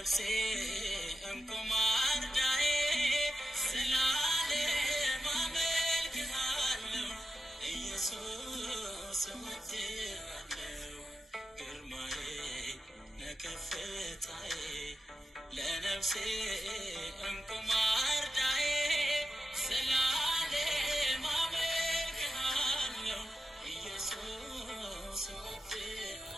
ለነፍሴ እንቁ ማርዳዬ ስላለም አመልክሃለሁ ኢየሱስ እወድሃለሁ ግርማዬ ነከፍታዬ ለነፍሴ እንቁ ማርዳዬ ስላለም አመልክሃለሁ ኢየሱስ እወድሃለሁ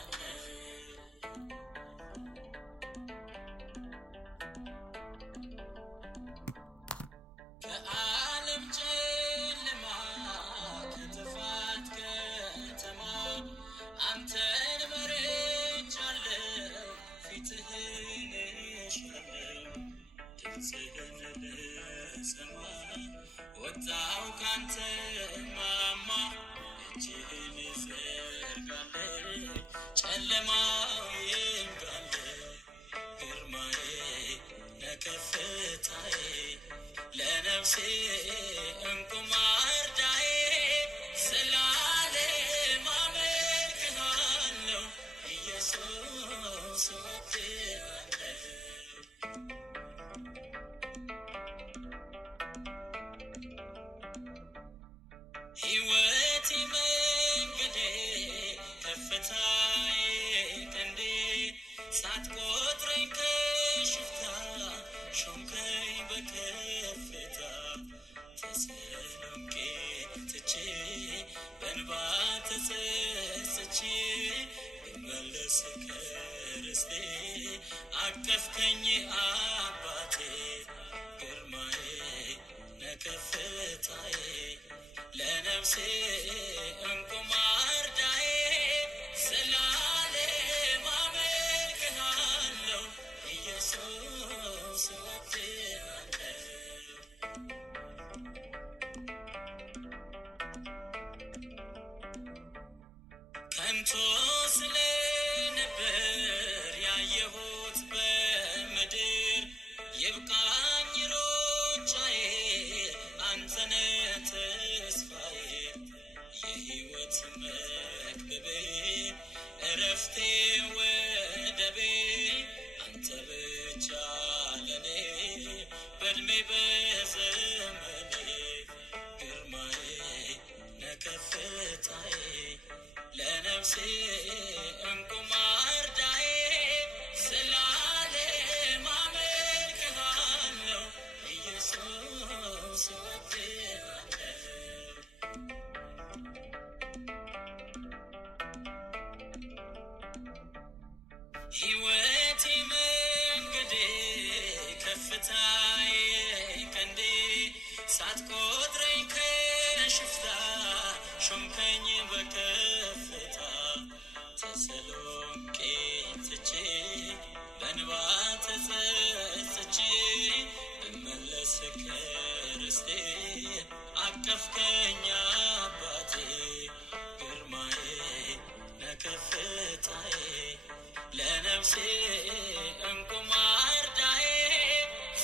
ከዓለም ጨለማ ከጥፋት ከተማ አንተን መርጫለሁ ፊትህን እሻለሁ ድምፅህን ልሰማ ወጣሁ ካንተ ማማ እጅህን ዘርጋለሁ ጨለማው ይንጋለሁ ግርማዬ ነከፍታዬ ለነፍሴ እንቁ ማርዳዬ ስላለም አመልክሃለሁ ኢየሱስ እወድሃለሁ ሕይወቴ መንገዴ ከፍታዬ ቀንዴ ሳትቆጥረኝ ከሽፍታ ሾምከኝ በከፍታ ተሰሎንቄ ትቼ በእንባ ተጸጽቼ ብመለስ ከርስቴ አቀፍከኝ አባቴ ግርማዬ ነከፍታዬ ለነፍሴ እንቁ ማርዳዬ ስላለም አመልክሃለሁ ኢየሱስ እወድሃለሁ ከንቱ ስለነበር ያየሁት በምድር ይብቃኝ ሩጫዬ አንተነ ተስፋዬ የሕይወት መክብቤ እረፍቴ ወደቤ አንተ ብቻ ለኔ በዕድሜ በዘመኔ ግርማዬ ነከፍታዬ ለነፍሴ እንቁ ማርዳዬ ስላለም አመልክሃለሁ ኢየሱስ እወድሃለሁ ሕይወቴ መንገዴ ከፍታዬ ቀንዴ ሳትቆጥረኝ ከሽፍታ ሾምከኝ በከፍታ ተሰሎንቄ ትቼ በእንባ ተጸጽቼ ብመለስ ከርስቴ አቀፍከኝ አባቴ ግርማዬ ነከፍታዬ ለነፍሴ እንቁ ማርዳዬ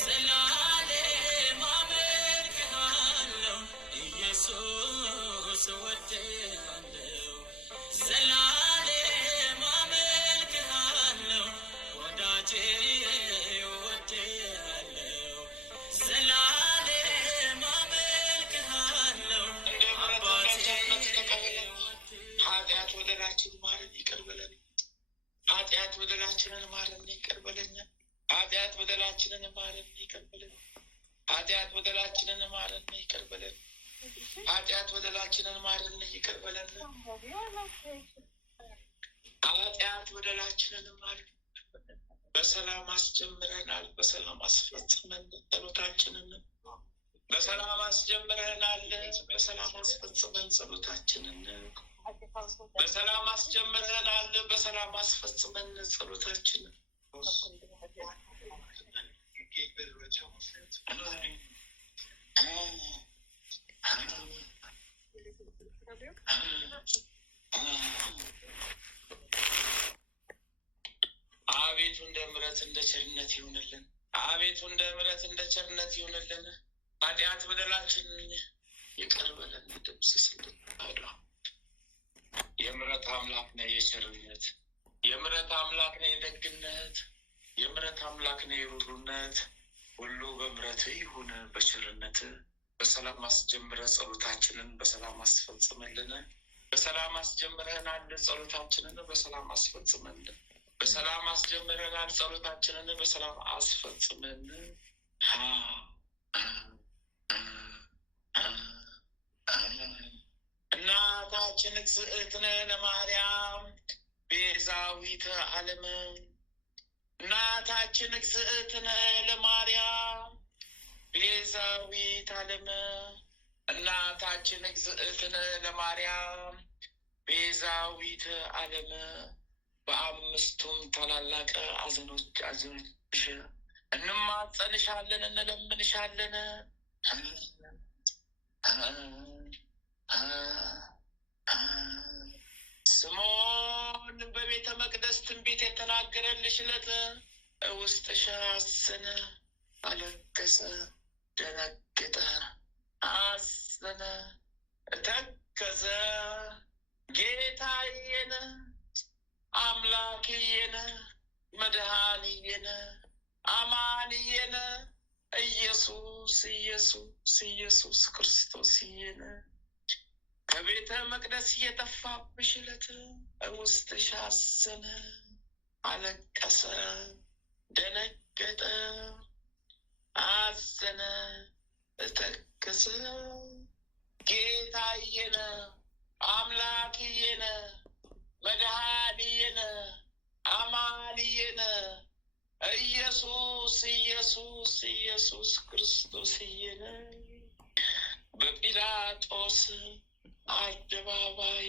ስላለም አመልክሃለሁ ኢየሱስ እወድሃለሁ ዘላለም አመልክሃለሁ ወዳጄ እወድሃለሁ ዘላለም አመልክሃለሁ አባቴ ኃጢአት በደላችን ማረን ይቅር በለን ኃጢአት በደላችንን ማረን ይቅር በለን ኃጢአት በደላችንን ማረን ይቅር በለን ኃጢአት በደላችንን ማረን ይቅር በለን ኃጢአት በደላችንን ማረን ይቅር በለን ኃጢአት በደላችንን ማረን በሰላም አስጀምረናል በሰላም አስፈጽመን ጸሎታችንን በሰላም አስጀምረናል በሰላም አስፈጽመን ጸሎታችንን በሰላም አስጀምረናል በሰላም አስፈጽመን ጸሎታችንን አቤቱ እንደ ምሕረት እንደ ቸርነት ይሁንልን አቤቱ እንደ ምሕረት እንደ ቸርነት ይሁንልን ኃጢአት በደላችንን ይቅር በለን ደምስስልን የምሕረት አምላክ ነህ የቸርነት የምሕረት አምላክ ነህ የደግነት የምሕረት አምላክ ነህ። የሩሩነት ሁሉ በምሕረት ይሁን በቸርነት። በሰላም አስጀምረህ ጸሎታችንን በሰላም አስፈጽመልን። በሰላም አስጀምረናል ጸሎታችንን በሰላም አስፈጽመልን። በሰላም አስጀምረናል ጸሎታችንን በሰላም አስፈጽመልን። እናታችን እግዝእትነ ለማርያም ቤዛዊተ ዓለም እናታችን እግዝእትነ ለማርያም ቤዛዊተ ዓለም እናታችን እግዝእትነ ለማርያም ቤዛዊተ ዓለም በአምስቱም ታላላቅ አዘኖች እንማጸንሻለን እንለምንሻለን። ስምዖን በቤተ መቅደስ ትንቢት የተናገረልሽ ዕለት ውስጥሽ አዘነ፣ አለቀሰ፣ ደነገጠ፣ አዘነ፣ ተከዘ። ጌታዬን አምላክዬን መድኃኒዬን አማንዬን ኢየሱስ ኢየሱስ ኢየሱስ ክርስቶስዬን ከቤተ መቅደስ እየጠፋብሽ ዕለት ውስጥሽ አዘነ፣ አለቀሰ፣ ደነገጠ፣ አዘነ፣ ተከዘ። ጌታዬን አምላክዬን መድኃኒዬን አማንዬን ኢየሱስ ኢየሱስ ኢየሱስ ክርስቶስዬን በጲላጦስ አደባባይ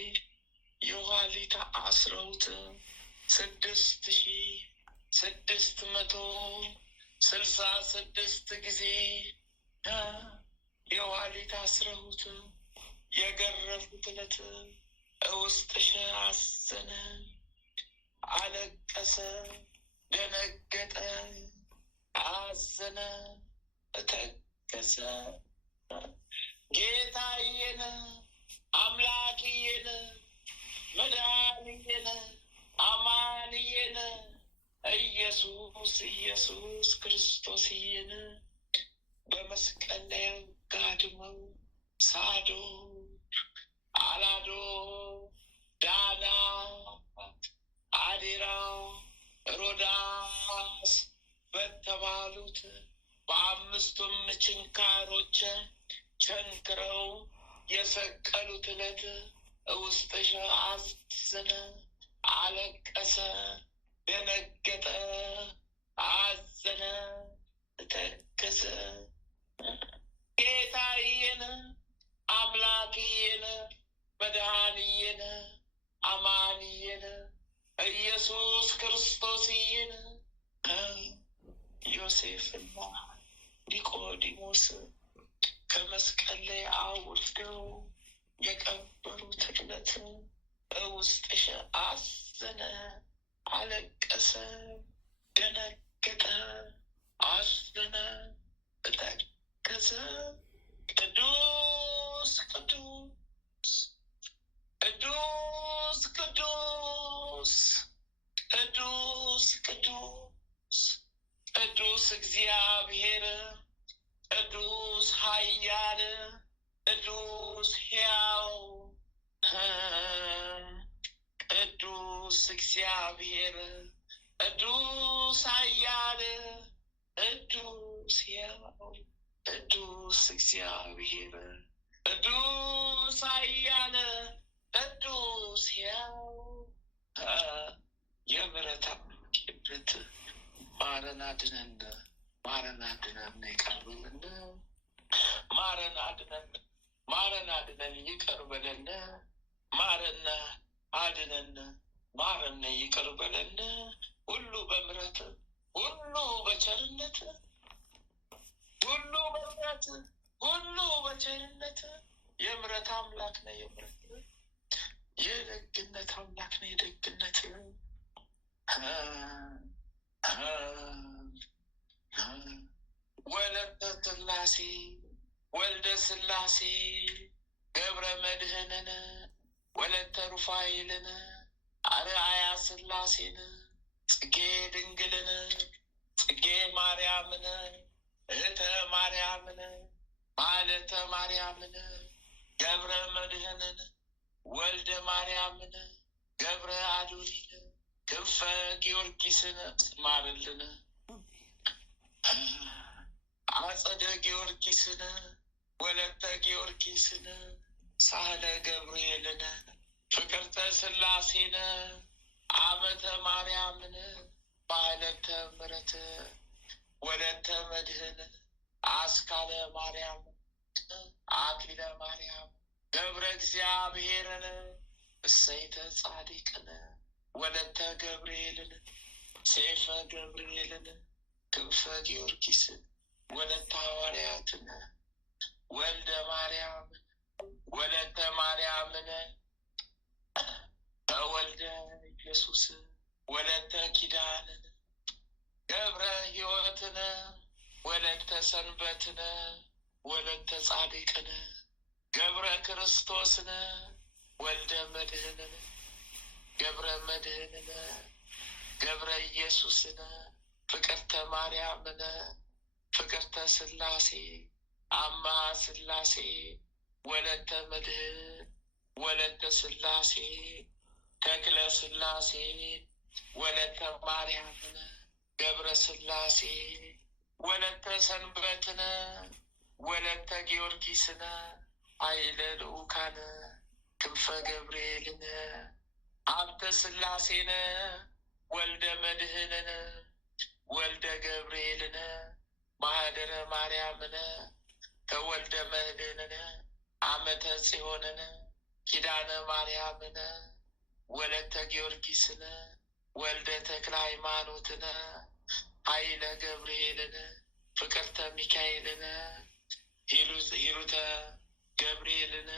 የኋሊት አስረውት 6666 ጊዜ የኋሊት አስረውት የገረፉት ዕለት ውስጥሽ አዘነ፣ አለቀሰ፣ ደነገጠ፣ አዘነ፣ ተከዘ። ጌታዬን አምላክዬን መድኃኒዬን አማንዬን ኢየሱስ ኢየሱስ ክርስቶስዬን በመስቀል ላይ ጋድመው ሳዶር፣ አላዶር፣ ዳናት፣ አዴራ፣ ሮዳስ በተባሉት በአምስቱም ችንካሮች ቸንክረው የሰቀሉት ዕለት ውስጥሽ አዘነ፣ አለቀሰ፣ ደነገጠ፣ አዘነ፣ ተከዘ። ጌታዬን አምላክዬን መድኃኒዬን አማንዬን ኢየሱስ ክርስቶስዬን ዮሴፍና ኒቆዲሞስ ከመስቀል ላይ አውርደው የቀበሩት ዕለት ውስጥሽ አዘነ፣ አለቀሰ፣ ደነገጠ፣ አዘነ፣ ተከዘ። ቅዱስ ቅዱስ ቅዱስ ቅዱስ ቅዱስ ቅዱስ ቅዱስ እግዚአብሔር ቅዱስ ኃያል ቅዱስ ሕያው ቅዱስ እግዚአብሔር ቅዱስ ኃያል ቅዱስ ሕያው ቅዱስ እግዚአብሔር ቅዱስ ኃያል ቅዱስ ሕያው የምሕረት አምላክ ማረን፣ አድነን፣ ማረን፣ አድነን፣ ይቅር በለን፣ ማረን፣ አድነን፣ ማረን፣ አድነን፣ ይቅር በለን፣ ማረን፣ አድነን፣ ማረን፣ ይቅር በለን። ሁሉ በምሕረት ሁሉ በቸርነት ሁሉ በምሕረት ሁሉ በቸርነት የምሕረት አምላክ ነህ። የምሕረት የደግነት አምላክ ነህ። የደግነት ወለተ ሥላሴ ወልደ ሥላሴ ገብረ መድኅንን ወለተ ሩፋኤልን አርአያ ሥላሴን ጽጌ ድንግልን ጽጌ ማርያምን እህተ ማርያምን ማለተ ማርያምን ገብረ መድኅንን ወልደ ማርያምን ገብረ አዶኒን ክንፈ ጊዮርጊስን ማርልን። አጸደ ጊዮርጊስን ወለተ ጊዮርጊስን ሳህለ ገብርኤልን ፍቅርተ ሥላሴን አመተ ማርያምን ባለተ ምሕረት ወለተ መድኅን አስካለ ማርያም አክሊለ ማርያም ገብረ እግዚአብሔርን እሰይተ ጻድቅን ወለተ ገብርኤልን ሴፈ ገብርኤልን ክንፈ ጊዮርጊስን ወለተ ሐዋርያትን ወልደ ማርያምን ወለተ ማርያምን ወልደ ኢየሱስ ወለተ ኪዳንን ገብረ ሕይወትን ወለተ ሰንበትን ወለተ ጻድቅን ገብረ ክርስቶስን ወልደ መድኅንን ገብረ መድኅንን ገብረ ኢየሱስን ፍቅርተ ማርያምን ፍቅርተ ሥላሴ አምሃ ሥላሴ ወለተ መድኅን ወለተ ሥላሴ ተክለ ሥላሴ ወለተ ማርያምን ገብረ ሥላሴ ወለተ ሰንበትን ወለተ ጊዮርጊስን ኃይለ ልዑካን ክንፈ ገብርኤልን ሀብተ ሥላሴን ወልደ መድኅንን ወልደ ገብርኤልን ማኅደረ ማርያምን ተወልደ መድኅንን አመተ ጽዮንን ኪዳነ ማርያምን ወለተ ጊዮርጊስን ወልደ ተክለ ሃይማኖትን ኃይለ ገብርኤልን ፍቅርተ ሚካኤልን ሂሩተ ገብርኤልን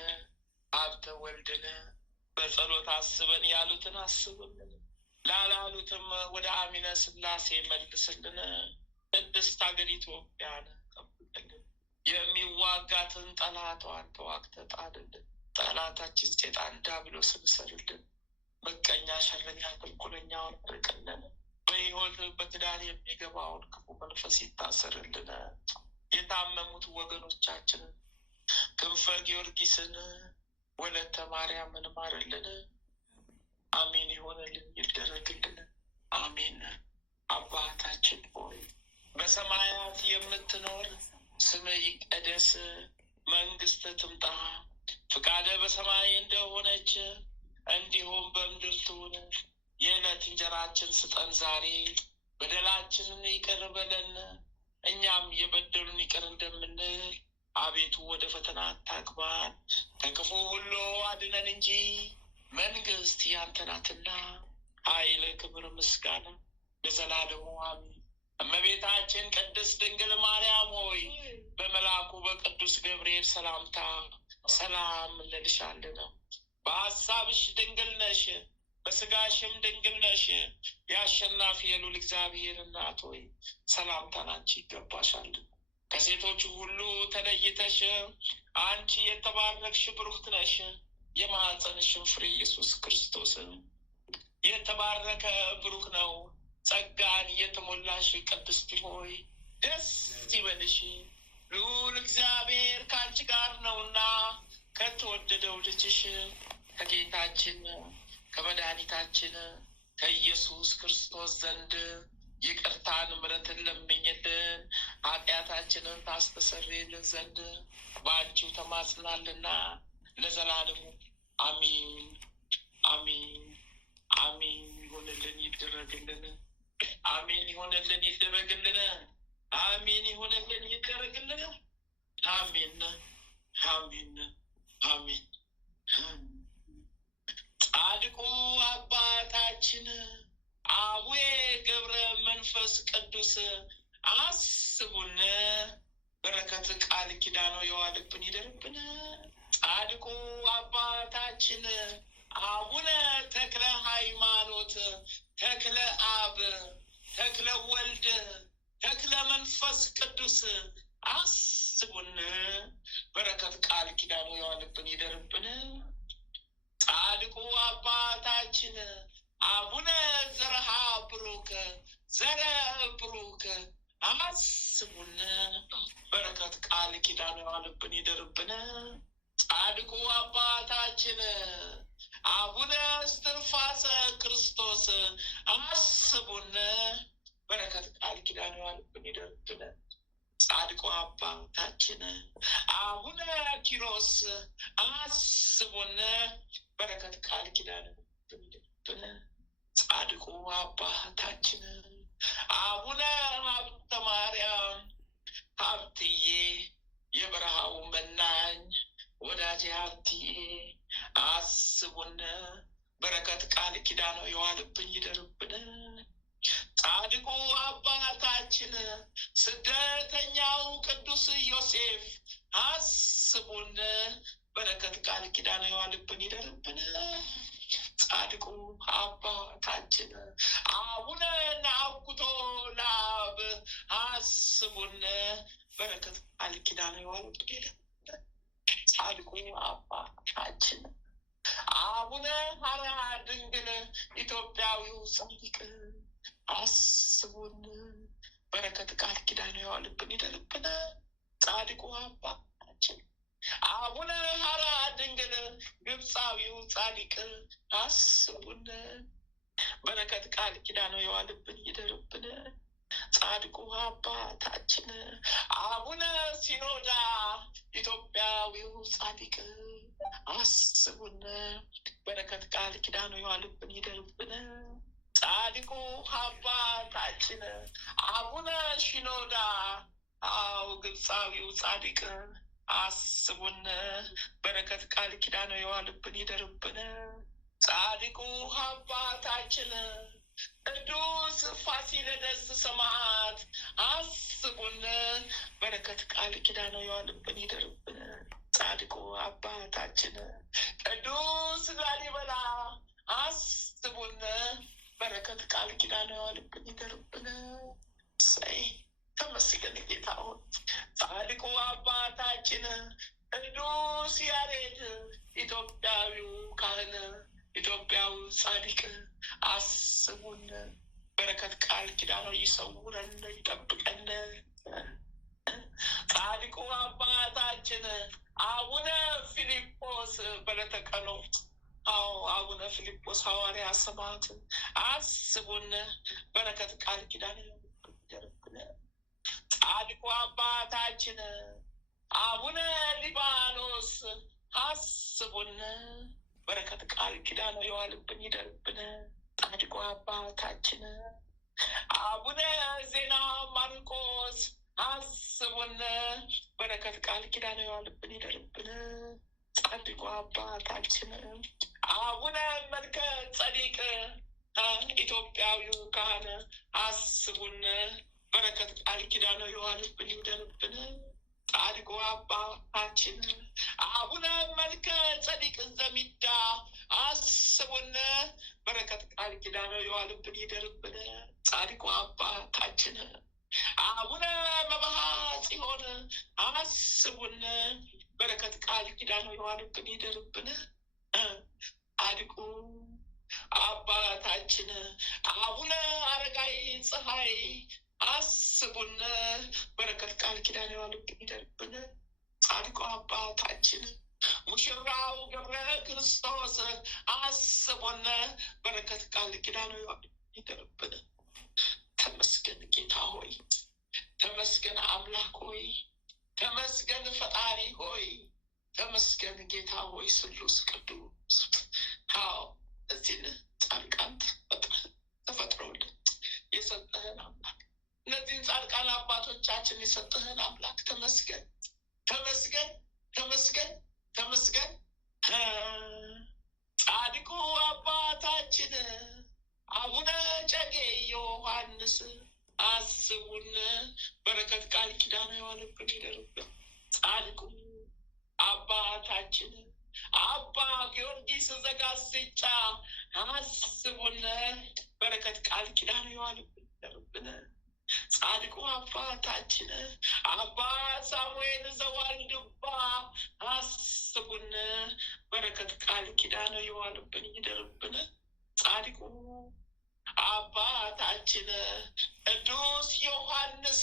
ሀብተ ወልድን በጸሎት አስበን ያሉትን አስብልን፣ ላላሉትም ወደ አሚነ ሥላሴ መልስልን። ቅድስት ሀገር ኢትዮጵያን ጠብቅልን። የሚዋጋትን ጠላቷን ተዋግተህ ጣልልን። ጠላታችን ሴጣን ዲያብሎስን ሰርልን። ምቀኛ ሸረኛ ተንኮለኛውን ርቅልን። በሕይወት በትዳር የሚገባውን ክፉ መንፈስ ይታሰርልን። የታመሙት ወገኖቻችንን ክንፈ ጊዮርጊስን ወለተ ማርያምን ማርልን። አሜን ይሆንልን ይደረግልን። አሜን። አባታችን ሆይ በሰማያት የምትኖር ስምህ ይቀደስ፣ መንግሥትህ ትምጣ፣ ፍቃድህ በሰማይ እንደሆነች እንዲሁም በምድር ትሁን። የዕለት እንጀራችንን ስጠን ዛሬ፣ በደላችንን ይቅር በለን እኛም የበደሉን ይቅር እንደምንል፣ አቤቱ ወደ ፈተና አታግባን ከክፉ ሁሉ አድነን እንጂ መንግሥት ያንተ ናትና ኃይል፣ ክብር፣ ምስጋና ለዘላለሙ አሜን። እመቤታችን ቅድስት ድንግል ማርያም ሆይ በመልአኩ በቅዱስ ገብርኤል ሰላምታ ሰላም እንልሻለን። በሐሳብሽ ድንግል ነሽ፣ በሥጋሽም ድንግል ነሽ። የአሸናፊ የልዑል እግዚአብሔር እናት ሆይ ሰላምታ ላንቺ ይገባሻል። ከሴቶች ሁሉ ተለይተሽ አንቺ የተባረክሽ ብሩክት ነሽ። የማኅፀንሽም ፍሬ ኢየሱስ ክርስቶስ የተባረከ ብሩክ ነው። ጸጋን የተሞላሽ ቅድስት ሆይ ደስ ይበልሽ፣ ልዑል እግዚአብሔር ከአንቺ ጋር ነውና ከተወደደው ልጅሽ ከጌታችን ከመድኃኒታችን ከኢየሱስ ክርስቶስ ዘንድ ይቅርታን ምሕረትን ለምኝልን ኃጢአታችንን ታስተሰርይልን ዘንድ በአንቺው ተማጽናልና ለዘላለሙ አሚን አሚን አሚን። ይሆንልን ይደረግልን። አሚን ይሆንልን ይደረግልን። አሚን ይሆንልን ይደረግልን። አሚን አሚን አሚን። ጻድቁ አባታችን አቡነ ገብረ መንፈስ ቅዱስ አስቡን። በረከት ቃል ኪዳኑ የዋልብን ይደርብን። ጻድቁ አባታችን አቡነ ተክለ ሃይማኖት ተክለ አብ ተክለ ወልድ ተክለ መንፈስ ቅዱስ አስቡን። በረከት ቃል ኪዳኑ የዋልብን ይደርብን። ጻድቁ አባታችን አቡነ ዘርሃ ብሩክ ዘረ ብሩክ አስቡን በረከት ቃል ኪዳን የዋለብን ይደርብን። ጻድቁ አባታችን አቡነ እስትንፋሰ ክርስቶስ አስቡን በረከት ቃል ኪዳን የዋለብን ይደርብን። ጻድቁ አባታችን አቡነ ኪሮስ አስቡን በረከት ቃል ኪዳን ይደርብን። ጻድቁ አባታችን አቡነ ሀብተ ማርያም ሀብትዬ የበረሃው መናኝ ወዳጄ ሀብትዬ አስቡን በረከት ቃል ኪዳን የዋለብን ይደርብን። ጻድቁ አባታችን ስደተኛው ቅዱስ ዮሴፍ አስቡን በረከት ቃል ኪዳን የዋለብን ይደርብን። ጻድቁ አባታችን አቡነ ናኩቶ ለአብ አስቡን በረከት ቃል ኪዳን የዋለብን ይደርብን። ጻድቁ አባታችን አቡነ ሀራ ድንግል ኢትዮጵያዊው ጻድቅ አስቡን በረከት ቃል ኪዳን የዋለብን ይደርብን። ጻድቁ አባታችን አቡነ ሀራ ድንግል ግብፃዊው ጻድቅ አስቡን በረከት ቃል ኪዳን የዋለብን ይደርብን። ጻድቁ አባታችን አቡነ ሲኖዳ ኢትዮጵያዊው ጻድቅ አስቡን በረከት ቃል ኪዳን የዋለብን ይደርብን። ጻድቁ አባታችን አቡነ ሽኖዳ ግብፃዊው ጻድቅ አስቡን በረከት ቃል ኪዳን የዋለብን ይደርብን። ጻድቁ አባታችን ቅዱስ ፋሲለደስ ሰማዕት አስቡን በረከት ቃል ኪዳን የዋለብን ይደርብን። ጻድቁ አባታችን ቅዱስ ላሊበላ አስቡን በረከት ቃል ኪዳን የዋለብን ይደርብን። ሰይ ተመስገን ጌታ ሆይ። ጻድቁ አባታችን ቅዱስ ያሬድ ኢትዮጵያዊው ካህን ኢትዮጵያዊ ጻድቅ አስቡን በረከት ቃል ኪዳን ይሰውረን ይጠብቀን። ጻድቁ አባታችን አቡነ ፊልጶስ በለተቀኖ አቡነ ፊልጶስ ሐዋርያ ሰማዕት አስቡን በረከት ቃል ኪዳን ይደርብን። ጻድቁ አባታችን አቡነ ሊባኖስ አስቡን በረከት ቃል ኪዳን የዋለብን ይደርብን። ጻድቁ አባታችን አቡነ ዜና ማርቆስ አስቡን በረከት ቃል ኪዳን የዋለብን ይደርብን። ጻድቁ አባታችን አቡነ መልከ ጸዲቅ ኢትዮጵያዊው ካህን አስቡን በረከት ቃል ኪዳን የዋለብን ይደርብን። ጻድቁ አባታችን አቡነ መልከ ጸዲቅ ዘሚዳ አስቡን በረከት ቃል ኪዳን የዋለብን ይደርብን። ጻድቁ አባታችን አቡነ መብሃ ጽዮን አስቡን በረከት ቃል ኪዳን የዋለብን ይደርብን። ጻድቁ አባታችን አቡነ አረጋዊ ፀሐይ አስቡን በረከት ቃል ኪዳን የዋለብን ይደርብን። ጻድቁ አባታችን ሙሽራው ገብረ ክርስቶስ አስቡን በረከት ቃል ኪዳን የዋለብን ይደርብን። ተመስገን ጌታ ሆይ፣ ተመስገን አምላክ ሆይ፣ ተመስገን ፈጣሪ ሆይ፣ ተመስገን ጌታ ሆይ ስሉስ ቅዱስ። እዚህን ጻድቃን ተፈጥሮልን የሰጠህን አምላክ እነዚህን ጻድቃን አባቶቻችን የሰጠህን አምላክ ተመስገን፣ ተመስገን፣ ተመስገን፣ ተመስገን። ጻድቁ አባታችን አቡነ ጨጌ ዮሐንስ አስቡን በረከት ቃል ኪዳን የዋለብን ይደርብን። ጻድቁ አባታችን አባ ጊዮርጊስ ዘጋስጫ አስቡን በረከት ቃል ኪዳን የዋለብን ይደርብን። ጻድቁ አባታችን አባ ሳሙኤል ዘዋልድባ አስቡን በረከት ቃል ኪዳን የዋለብን ይደርብን። ጻድቁ አባታችን ቅዱስ ዮሐንስ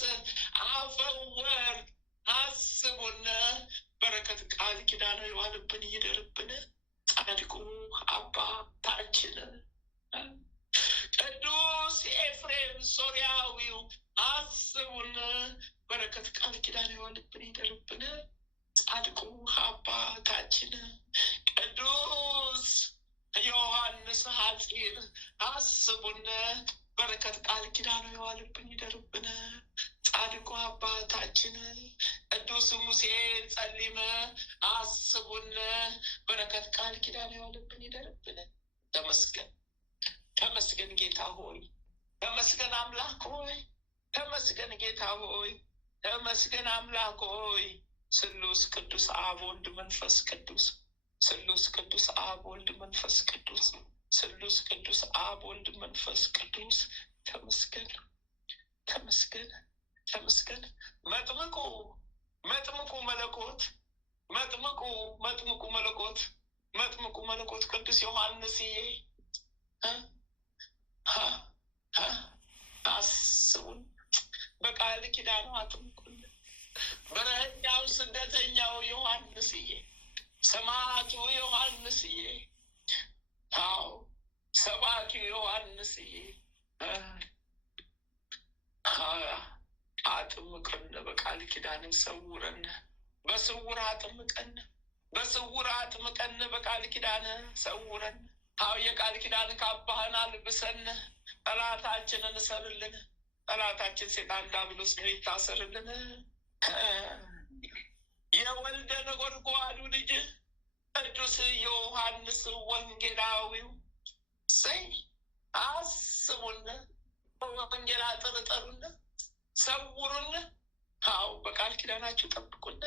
አፈወርቅ አስቡን። በረከት ቃል ኪዳን የዋልብን ይደርብን። ጻድቁ አባታችን ቅዱስ ኤፍሬም ሶርያዊው አስቡን። በረከት ቃል ኪዳን የዋልብን ይደርብን። ጻድቁ አባታችን ቅዱስ ዮሐንስ ሐጺር አስቡን። በረከት ቃል ኪዳኑ የዋልብን ይደርብን። ጻድቁ አባታችን ቅዱስ ሙሴ ጸሊም አስቡን። በረከት ቃል ኪዳኑ የዋልብን ይደርብን። ተመስገን ተመስገን ጌታ ሆይ፣ ተመስገን አምላክ ሆይ፣ ተመስገን ጌታ ሆይ፣ ተመስገን አምላክ ሆይ። ስሉስ ቅዱስ አብ ወልድ መንፈስ ቅዱስ፣ ስሉስ ቅዱስ አብ ወልድ መንፈስ ቅዱስ፣ ስሉስ ቅዱስ አብ ወልድ መንፈስ ቅዱስ። ተመስገን ተመስገን ተመስገን። መጥምቁ መጥምቁ መለኮት መጥምቁ መጥምቁ መለኮት መጥምቁ መለኮት ቅዱስ ዮሐንስዬ አስቡን። በቃል ኪዳኑ አጥምቁን። በረኛው ስደተኛው ዮሐንስዬ፣ ሰማዕቱ ዮሐንስዬ፣ አዎ ሰባኪው ዮሐንስዬ አጥምቀን። በቃል ኪዳን ሰውረን፣ በስውር አጥምቀን፣ በስውር አጥምቀን፣ በቃል ኪዳን ሰውረን። አዎ የቃል ኪዳን ካባህን አልብሰን፣ ጠላታችንን እሰርልን። ጠላታችን ሴጣን ዲያብሎስ ነው ይታሰርልን። የወልደ ነጎድጓዱ ልጅ ቅዱስ ዮሐንስ ወንጌላዊው ሰይ አስቡን። በወንጌል አጥርጠሩን፣ ሰውሩን። አዎ በቃል ኪዳናችሁ ጠብቁን።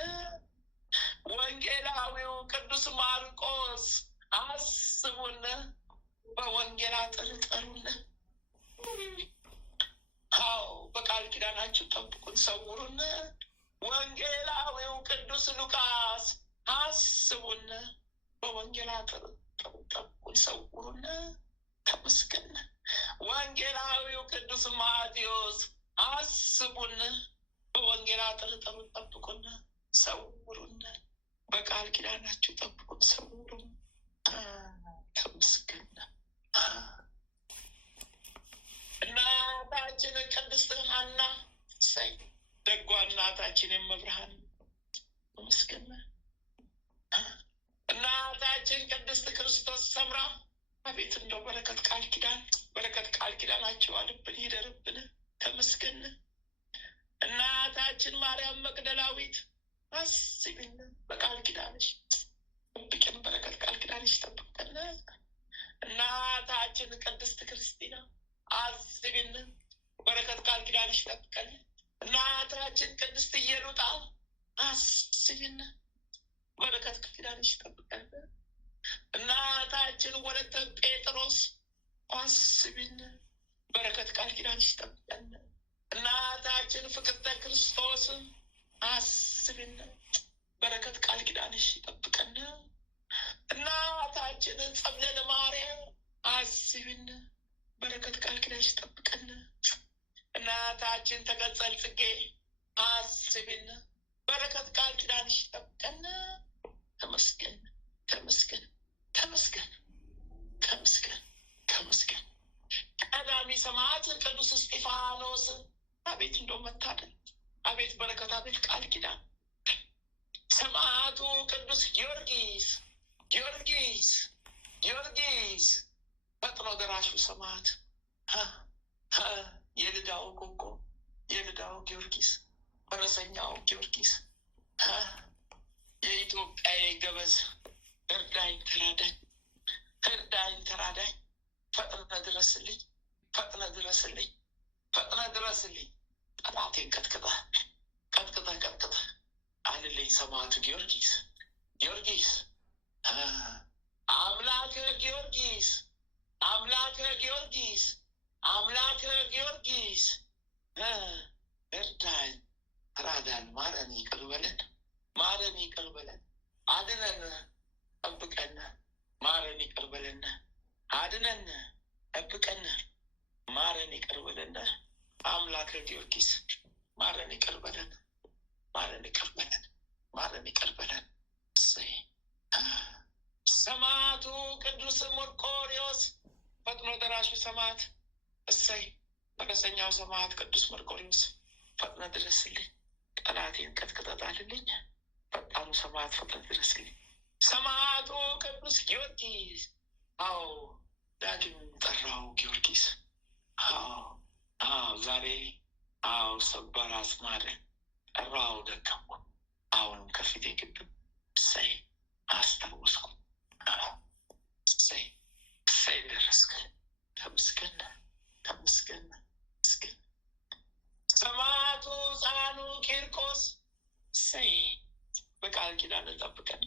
ወንጌላዊው ቅዱስ ማርቆስ አስቡን። በወንጌል አጥርጠሩን። አዎ በቃል ኪዳናችሁ ጠብቁን፣ ሰውሩን። ወንጌላዊው ቅዱስ ሉቃስ አስቡን። በወንጌል ጠብቁን፣ ሰውሩን። ተመስገን። ወንጌላዊው ቅዱስ ማቴዎስ አስቡን። በወንጌል አጥርጠሩን፣ ጠብቁን፣ ሰውሩን። በቃል ኪዳናችሁ ጠብቁን፣ ሰውሩን። ተመስገን። እናታችን ቅድስት ሐና ሰይ ደጓ እናታችን የመብርሃን ተመስገን። እናታችን ቅድስት ክርስቶስ ሰምራ አቤት እንደው በረከት ቃል ኪዳን በረከት ቃል ኪዳናቸው አልብን ይደርብን። ተመስገን። እናታችን ማርያም መቅደላዊት አስቢን። በቃል ኪዳንሽ ጠብቂን፣ በረከት ቃል ኪዳንሽ ጠብቀን። እናታችን ቅድስት ክርስቲና አስቢን፣ በረከት ቃል ኪዳንሽ ጠብቀን። እናታችን ቅድስት ኢየሉጣ አስቢን፣ በረከት ቃል ኪዳንሽ ጠብቀን። እናታችን ወለተ ጴጥሮስ አስቢን፣ በረከት ቃል ኪዳንሽ ጠብቀን። እናታችን ፍቅርተ ክርስቶስ አስቢን፣ በረከት ቃል ኪዳንሽ ጠብቀን። እናታችን ጸብለለ ማርያም አስቢን፣ በረከት ቃል ኪዳንሽ ጠብቀን። እናታችን ተቀጸል ጽጌ አስቢን፣ በረከት ቃል ኪዳንሽ ጠብቀን። ተመስገን ተመስገን ተመስገን ተመስገን ተመስገን። ቀዳሚ ሰማዕት ቅዱስ እስጢፋኖስ አቤት እንደው መታደል፣ አቤት በረከት፣ አቤት ቃል ኪዳን። ሰማዕቱ ቅዱስ ጊዮርጊስ ጊዮርጊስ ጊዮርጊስ ፈጥኖ ደራሹ ሰማዕት፣ የልዳው ኮከብ፣ የልዳው ጊዮርጊስ፣ ፈረሰኛው ጊዮርጊስ፣ የኢትዮጵያ ገበዝ፣ እርዳኝ ተራዳኝ፣ እርዳኝ ተራዳኝ፣ ፈጥነ ድረስልኝ፣ ፈጥነ ድረስልኝ፣ ፈጥነ ድረስልኝ፣ ጠላቴን ቀጥቅጠህ ቀጥቅጠህ ቀጥቅጠህ አልልኝ። ሰማዕቱ ጊዮርጊስ ጊዮርጊስ አምላከ ጊዮርጊስ አምላከ ጊዮርጊስ አምላከ ጊዮርጊስ እርዳኝ፣ ራዳን፣ ማረን፣ ይቅር በለን፣ ማረን፣ ይቅር በለን፣ አድነን፣ ጠብቀን፣ ማረን፣ ይቅር በለን፣ አድነን፣ ጠብቀን፣ ማረን ይቅር በለን። አምላከ ጊዮርጊስ ማረን ይቅር በለን፣ ማረን ይቅር በለን፣ ማረን ይቅር በለን። ሰማዕቱ ቅዱስ መርቆሬዎስ ፈጥኖ ደራሹ ሰማዕት፣ እሰይ ፈረሰኛው ሰማዕት ቅዱስ መርቆሬዎስ ፈጥነ ድረስልኝ፣ ጠላቴን ቀጥቅጠህ ጣልልኝ። ፈጣኑ ሰማዕት ፈጥነ ድረስልኝ። ሰማዕቱ ቅዱስ ጊዮርጊስ፣ አዎ ዳግም ጠራው ጊዮርጊስ፣ ዛሬ ሰበር አጽማደ ጠራው ደገምኩ፣ አሁንም ከፊቴ ግብም። እሰይ አስታወስኩ፣ እሰይ እሰይ ደረስክ፣ ተመስገን ተመስገን ተመስገን። ሰማዕቱ ሕፃኑ ቂርቆስ፣ እሰይ በቃል ኪዳን ጠብቀን፣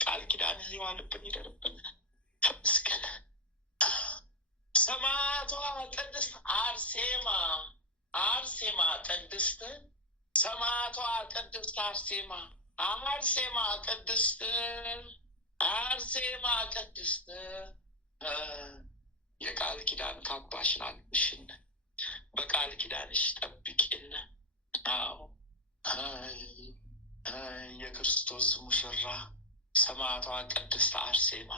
ቃል ኪዳን ይዋልብን ይደርብን፣ ተመስገን። ሰማዕቷ ቅድስት አርሴማ፣ አርሴማ ቅድስት፣ ሰማዕቷ ቅድስት አርሴማ፣ አርሴማ ቅድስት፣ አርሴማ ቅድስት፣ የቃል ኪዳን ካባሽን አልብሽን፣ በቃል ኪዳንሽ ጠብቂን። አዎ የክርስቶስ ሙሽራ ሰማዕቷ ቅድስት አርሴማ፣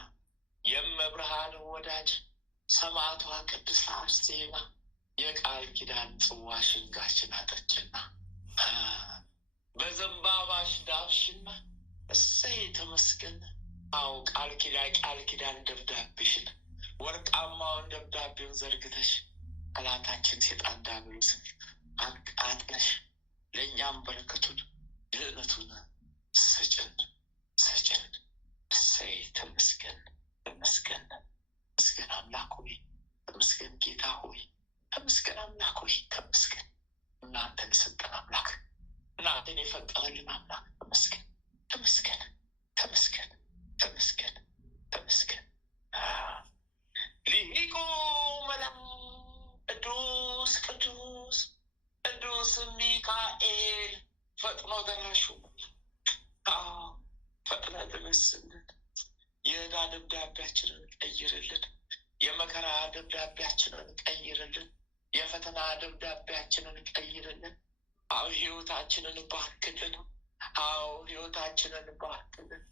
የመብርሃን ወዳጅ ሰማዕቷ ቅድስት አርሴማ፣ የቃል ኪዳን ጽዋ ሽንጋችን አጠጭና በዘንባባሽ ዳብሽና፣ እሰይ ተመስገን። አዎ ቃል ኪዳን ደብዳቤሽን ወርቃማውን ደብዳቤውን ዘርግተሽ ጠላታችን ሴጣን ዲያብሎስን አቃጥለሽ ለእኛም በረከቱን ድህነቱን ስጭን ስጭን። እሰይ ተመስገን ተመስገን ተመስገን። አምላክ ሆይ ተመስገን። ጌታ ሆይ ተመስገን። አምላክ ሆይ ተመስገን። እናንተን የሰጠን አምላክ፣ እናንተን የፈጠረልን አምላክ ተመስገን ተመስገን ተመስገን ተመስገን ተመስገን። ሊቁ መላክ ቅዱስ ቅዱስ ቅዱስ ሚካኤል ፈጥኖ ደራሹ ፈጥነ ድረስልን። የዕዳ ደብዳቤያችንን ቀይርልን፣ የመከራ ደብዳቤያችንን ቀይርልን፣ የፈተና ደብዳቤያችንን ቀይርልን። አዎ ህይወታችንን ባርክልን፣ አዎ ህይወታችንን ባርክልን፣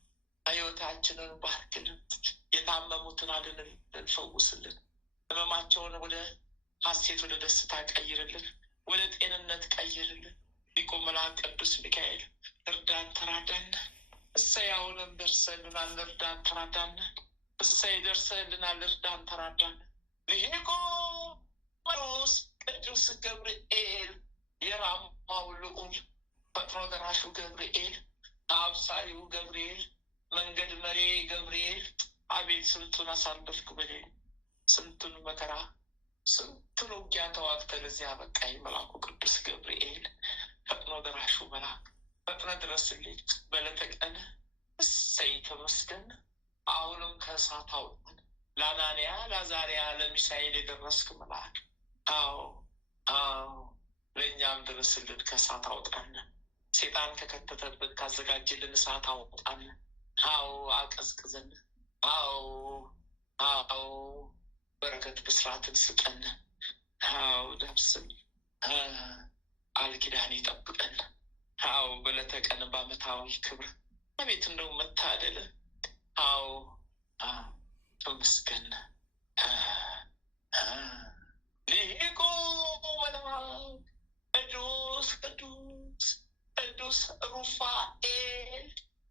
ህይወታችንን ባርክልን። የታመሙትን አድንልን፣ ፈውስልን። ህመማቸውን ወደ ሐሴት ወደ ደስታ ቀይርልን፣ ወደ ጤንነት ቀይርልን። ሊቁ መልአክ ቅዱስ ሚካኤል እርዳን ተራዳን። እሰይ አሁንም ደርሰልናል፣ እርዳን ተራዳን። እሰይ ደርሰልናል፣ እርዳን ተራዳን። ሊቁ ቅዱስ ገብርኤል የራማው ልዑል ፈጥኖ ደራሹ ገብርኤል፣ አብሳሪው ገብርኤል፣ መንገድ መሪ ገብርኤል፣ አቤት ስንቱን አሳለፍክ በሌል፣ ስንቱን መከራ ስንቱን ውጊያ ተዋግተህ ለዚህ አበቃኝ። መልአኩ ቅዱስ ገብርኤል ፈጥኖ ደራሹ መልአክ ፈጥነ ድረስልኝ በዕለተ ቀን። እሰይ ተመስገን። አሁንም ከእሳት አውጣን። ለአናንያ ለአዛርያ ለሚሳኤል የደረስክ መልአክ፣ አዎ አዎ ለእኛም ድረስልን፣ ከእሳት አውጣን። ሴጣን ከከተተብን ካዘጋጅልን እሳት አውጣን። አዎ አቀዝቅዘን። አዎ አዎ በረከት ብስራትን ስጠን። አዎ ዳብስን። ቃል ኪዳን ይጠብቀን። አዎ በዕለተ ቀን በዓመታዊ ክብር አቤት እንደው መታደል። አዎ ተመስገን። ሊቁ መልአክ ቅዱስ ቅዱስ ቅዱስ ሩፋኤል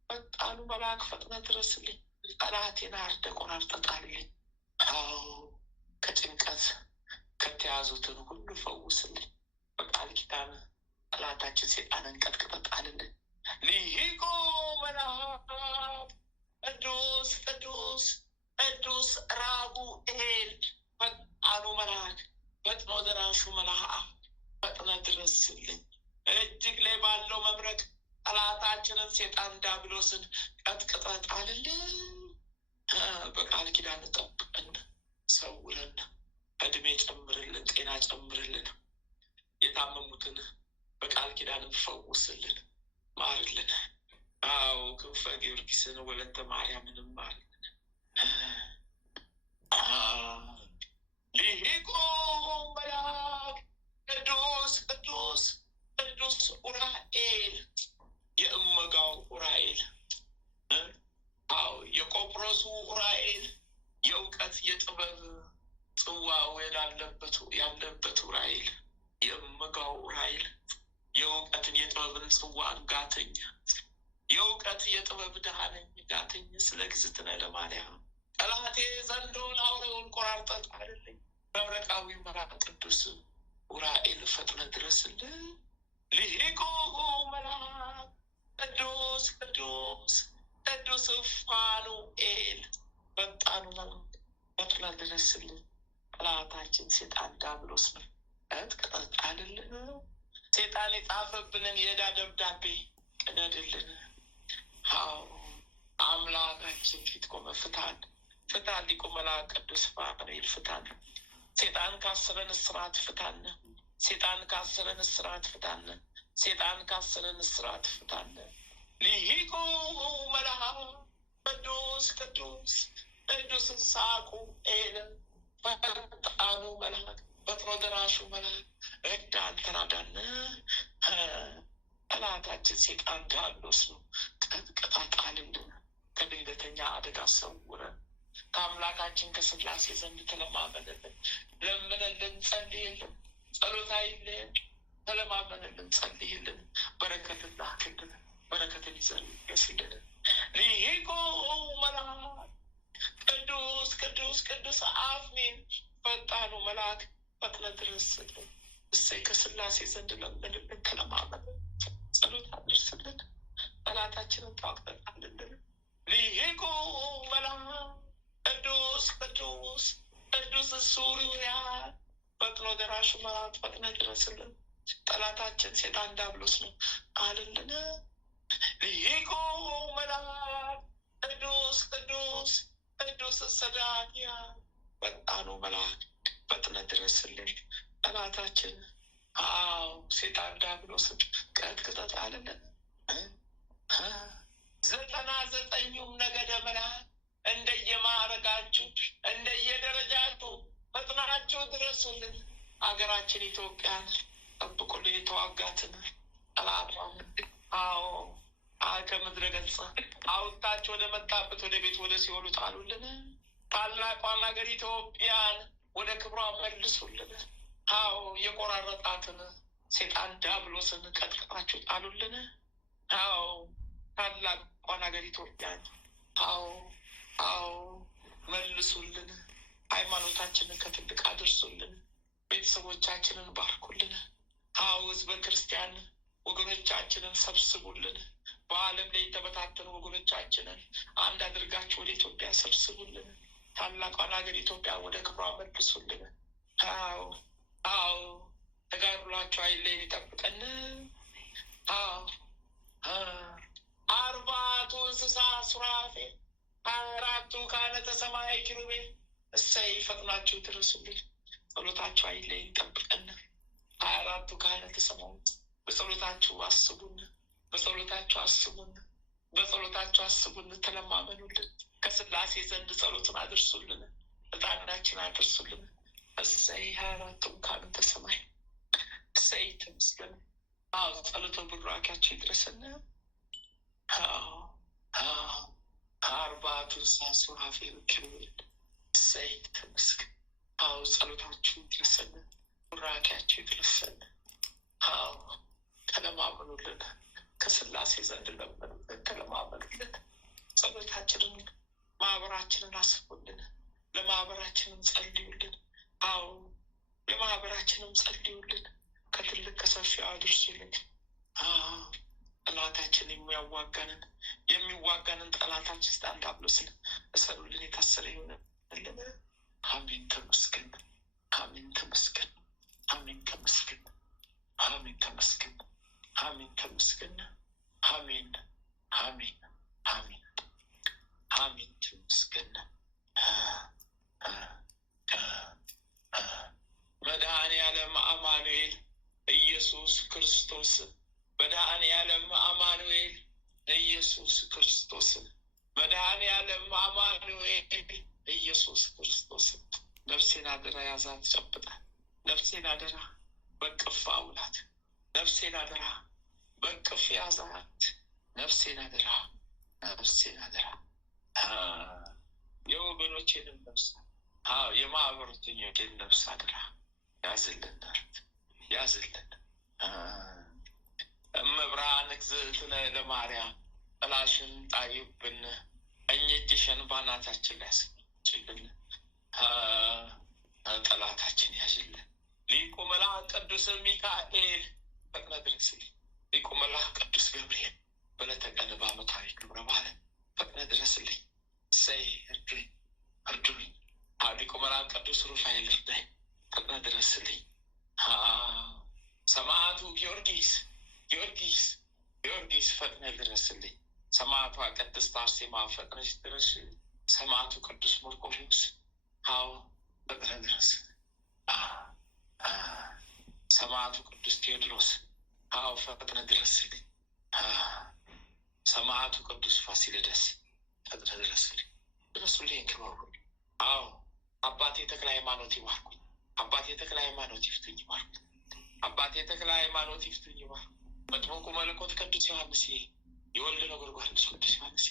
ፈጣኑ መልአክ ፈጥነ ድረስልኝ፣ ጠላቴን አርደህ ቆራርጠህ ጣልልኝ። አዎ ከጭንቀት ከተያዙትን ሁሉ ፈውስልኝ። በቃል ኪዳን ጠላታችን ሴጣንን ቀጥቅጠህ ጣልልን። ሊቁ መልአክ ቅዱስ ቅዱስ ቅዱስ ራጉኤል ፈጣኑ መልአክ ፈጥኖ ደራሹ መልአክ ፈጥነ ድረስልኝ። እጅግ ላይ ባለው መብረቅ ጠላታችንን ሴጣን ዲያብሎስን ቀጥቅጠህ ጣልልን። በቃል ኪዳን ጠብቀን፣ ሰውረን፣ እድሜ ጨምርልን፣ ጤና ጨምርልን። የታመሙትን በቃል ኪዳን ፈውስልን፣ ማርልን። አዎ ክንፈ ጊዮርጊስን ወለተ ማርያምንም ማርልን። ሊቁ ቅዱስ ቅዱስ ኡራኤል የእመጋው ኡራኤል የቆጵሮሱ ኡራኤል የእውቀት የጥበብ ጽዋ ያለበት ኡራኤል የእመጋው ኡራኤል የእውቀትን የጥበብን ጽዋ ጋተኝ የእውቀት የጥበብ ድሃነኝ ጋተኝ ስለ ግዝትነ ለማርያም ጠላቴ ዘንዶን አውሬውን ቆራርጠት አለልኝ መብረቃዊ መልአክ ቅዱስ ኡራኤል ፈጥነ ድረስልን። ልሂቁ መልአክ ቅዱስ ቅዱስ ቅዱስ ፋኑኤል ፈጣኑ መልአክ ፈጥነ ድረስልን። ጠላታችን ሴጣን ዲያብሎስ ነው ቅጠት አለልን። ሴጣን የጻፈብንን የዕዳ ደብዳቤ ቅደድልን። አምላካችን ፊት ቆመ ፍታን ሊቁ መልአክ ቅዱስ ፋኑኤል ፍታን። ሴጣን ካሰረን እስራት ፍታን። ሴጣን ካሰረን እስራት ፍታን። ሴጣን ካሰረን እስራት ፍታን። ልሂቁ መልአክ ቅዱስ ቅዱስ ቅዱስ ሳቁኤል ፈጣኑ መልአክ ፈጥኖ ደራሹ መልአክ እርዳን ተራዳን። ጠላታችን ሴጣን ዲያብሎስ ነው ቀጥቅጣ ጣልልን። ከድንገተኛ አደጋ ሰውረን። ከአምላካችን ከስላሴ ዘንድ ተለማመንልን። ለምንልን ጸልይልን። ጸሎት አይለየን። ተለማመንልን ጸልይልን። በረከትን ላክልን። በረከትን ይዘን ይገስልን። ልሂቁ መልአክ ቅዱስ ቅዱስ ቅዱስ አፍኒን ፈጣኑ መልአክ ፈጥነ ድረስልን። እሰይ ከስላሴ ዘንድ ለምንልን። ተለማመንን። ጸሎት አድርስልን። ጠላታችንን ታውቅልን። ልሂቁ መልአክ ቅዱስ ቅዱስ ቅዱስ ሱሪያል ፈጥኖ ደራሹ መልአክ ፈጥነ ድረስልን። ጠላታችን ሴጣን ዲያብሎስ ነው አልልን። ልሂቁ መልአክ ቅዱስ ቅዱስ ቅዱስ ሰዳክያል ፈጣኑ መልአክ ፈጥነ ድረስልን። ጠላታችን ሴጣን ዲያብሎስን ቀጥቅጠት አልልን። 99ኙም ነገደ መላእክት እንደየማዕረጋችሁ እንደየደረጃችሁ ፈጥናችሁ ድረሱልን። ሀገራችን ኢትዮጵያን ጠብቁልን። የተዋጋትን ጠላቷን ከምድረ ገጽ አውጥታችሁ ወደ መጣበት ወደ ቤት ወደ ሲኦል ጣሉልን። ታላቋን ሀገር ኢትዮጵያን ወደ ክብሯ መልሱልን። የቆራረጣትን ሴጣን ዲያብሎስን ቀጥቅጣችሁ ጣሉልን። ታላቋን ሀገር ኢትዮጵያን መልሱልን። ሃይማኖታችንን ከትልቅ አድርሱልን። ቤተሰቦቻችንን ባርኩልን። ህዝበ ክርስቲያን ወገኖቻችንን ሰብስቡልን። በዓለም ላይ የተበታተኑ ወገኖቻችንን አንድ አድርጋችሁ ወደ ኢትዮጵያ ሰብስቡልን። ታላቋን ሀገር ኢትዮጵያ ወደ ክብሯ መልሱልን። ተጋድሏቸው አይለየን፣ ይጠብቀን። 40ቱ እንስሳ ሱራፌል 24ቱ ካህናተ ሰማይ ኪሩቤል እሰይ ፈጥናችሁ ድረሱልን። ጸሎታችሁ አይለየን፣ ይጠብቀን። 24ቱ ካህናተ ሰማይ በጸሎታችሁ አስቡን። በጸሎታችሁ አስቡን። በጸሎታችሁ አስቡን። ተለማመኑልን። ከስላሴ ዘንድ ጸሎትን አድርሱልን። ዕጣናችን አድርሱልን። እሰይ 24ቱም ካህናተ ሰማይ እሰይ ተመስገን። ጸሎተ ቡራኪያችሁ ይድረሰን። 40ቱ እንስሳ ሱራፌል ኪሩቤል እሰይ ተመስገን። ጸሎታችሁ ይድረሰን። ቡራኪያችሁ ይድረሰን። ተለማመኑልን። ከስላሴ ዘንድ ለምኑልን። ተለማመኑልን። ጸሎታችንን ማህበራችንን አስቡልን። ለማህበራችንም ጸልዩልን። ለማህበራችንም ጸልዩልን። ከትልቅ ከሰፊው አድርሱልን። ጠላታችን የሚዋጋንን ጠላታችን ሴጣን ዲያብሎስን እሰሩልን። የታሰረ ይሆንልን። አሜን ተመስገን። አሜን ተመስገን። አሜን ተመስገን። አሜን ተመስገን። አሜን ተመስገን። አሜን አሜን አሜን አሜን ተመስገን። መድኃኔ ዓለም አማኑኤል ኢየሱስ ክርስቶስ መድኃኔ ዓለም አማኑኤል ኢየሱስ ክርስቶስ መድኃኔ ዓለም አማኑኤል ኢየሱስ ክርስቶስ ነፍሴን አደራ ያዛት ጨብጣት። ነፍሴን አደራ በቅፍ አውላት። ነፍሴን አደራ በቅፍ ያዛት። ነፍሴን አደራ ነፍሴን አደራ የወገኖቼንም ነፍስ የማህበረተኞቼን ነፍስ አደራ ያዝልን ያዝልን። እመብርሃን እግዝእትነ ለማርያም ጥላሽን ጣይብን ቀኝ እጅሽን ባናታችን ላይ አስቀምጪልን። ጠላታችን ያዥልን። ሊቁ መልአክ ቅዱስ ሚካኤል ፈጥነህ ድረስልኝ። ሊቁ መልአክ ቅዱስ ገብርኤል በዕለተ ቀን በዓመታዊ ክብረ በዓል ፈጥነህ ድረስልኝ። እሰይ እርዱኝ እርዱኝ። ሊቁ መልአክ ቅዱስ ሩፋኤል እርዳኝ፣ ፈጥነህ ድረስልኝ። ሰማዕቱ ጊዮርጊስ ፈጥነህ ድረስልኝ። ሰማዕቷ ቅድስት አርሴማ ፈጥነሽ ድረሽ። ሰማዕቱ ቅዱስ መርቆሬዎስ ፈጥነህ ድረስ። ሰማዕቱ ቅዱስ ቴዎድሮስ ፈጥነህ ድረስልኝ። ሰማዕቱ ቅዱስ ፋሲለደስ ፈጥነህ ድረስልኝ። ድረሱልኝ ክበሩ። አባቴ ተክለ ሃይማኖት ይባርኩኝ። አባቴ ተክለ ሃይማኖት ይፍቱኝ ይባርኩኝ። አባቴ ተክለ ሃይማኖት ይፍቱኝ ይባርኩኝ። መጥምቁ መለኮት ቅዱስ ዮሐንስ የወልድ ነጎድጓድ ቅዱስ ዮሐንስ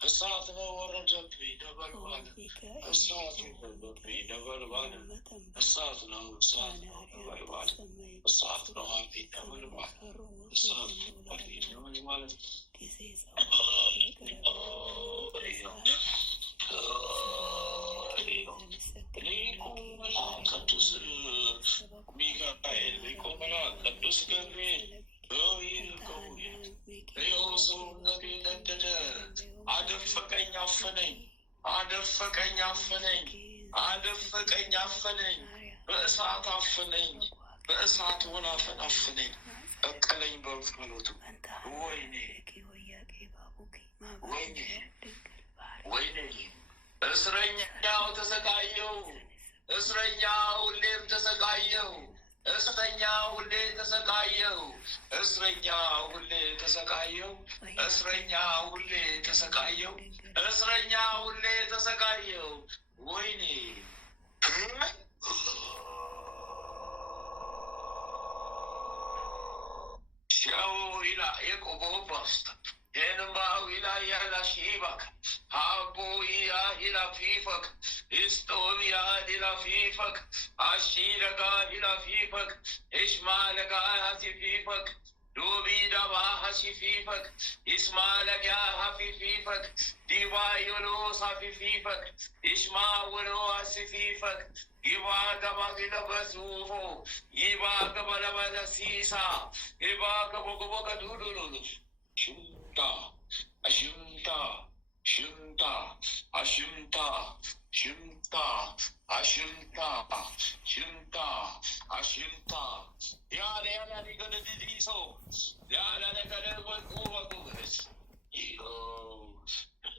እሳት ነው ወረደብኝ ነበልባል። እሳት ወረደብኝ ነበልባል። እሳት ነው ነበልባል። እሳት ነው አብኝ ነበልባል። እሳት አብኝ ነበልባል። ሊቁ መልአክ ቅዱስ ሚካኤል ሊቁ መልአክ ቅዱስ ገብርኤል ሰውነቴ ነደደ። አደፈቀኝ አፈነኝ፣ አደፈቀኝ አፈነኝ፣ አደፈቀኝ አፈነኝ። በእሳት አፈነኝ፣ በእሳት ወላፈን አፈነኝ። በቀለኝ በእንፋሎቱ። ወይኔ ወይኔ ወይኔ። እስረኛው ተሰቃየው፣ እስረኛው ሁሌም ተሰቃየው፣ እስረኛ ሁሌ ተሰቃየው፣ እስረኛ ሁሌ ተሰቃየው፣ እስረኛ ሁሌ ተሰቃየው፣ እስረኛ ሁሌ ተሰቃየው። ወይኔ ሻው ኢላ የቆቦ ባስታ የንባው ኢላ ያላ ሺባክ ሀቦ ያ ኢላ ፊፈክ ኢስቶቢያ ኢላ ፊፈክ አሺለጋ ኢላ ፊፈክ ኢሽማለጋ ሀሲ ፊፈክ ዱቢ ዳባ ሀሲ ፊፈክ ኢስማለጊያ ሀፊ ፊፈክ ዲባ ዮሎ ሳፊ ፊፈክ ኢሽማ ወሎ ሀሲ ፊፈክ ይባ ገባ ጊለበሱሆ ይባ ገበለበለሲሳ ይባ ገቦገቦ ገዱዱሉሉ ሽምታ አሽምታ ሽምታ አሽምታ ሽምታ አሽምታ ሽምታ አሽምታ ያለ ያለ ሊገለድዲሶ ያለ ነገለ ወቁ ወቁስ ይዮ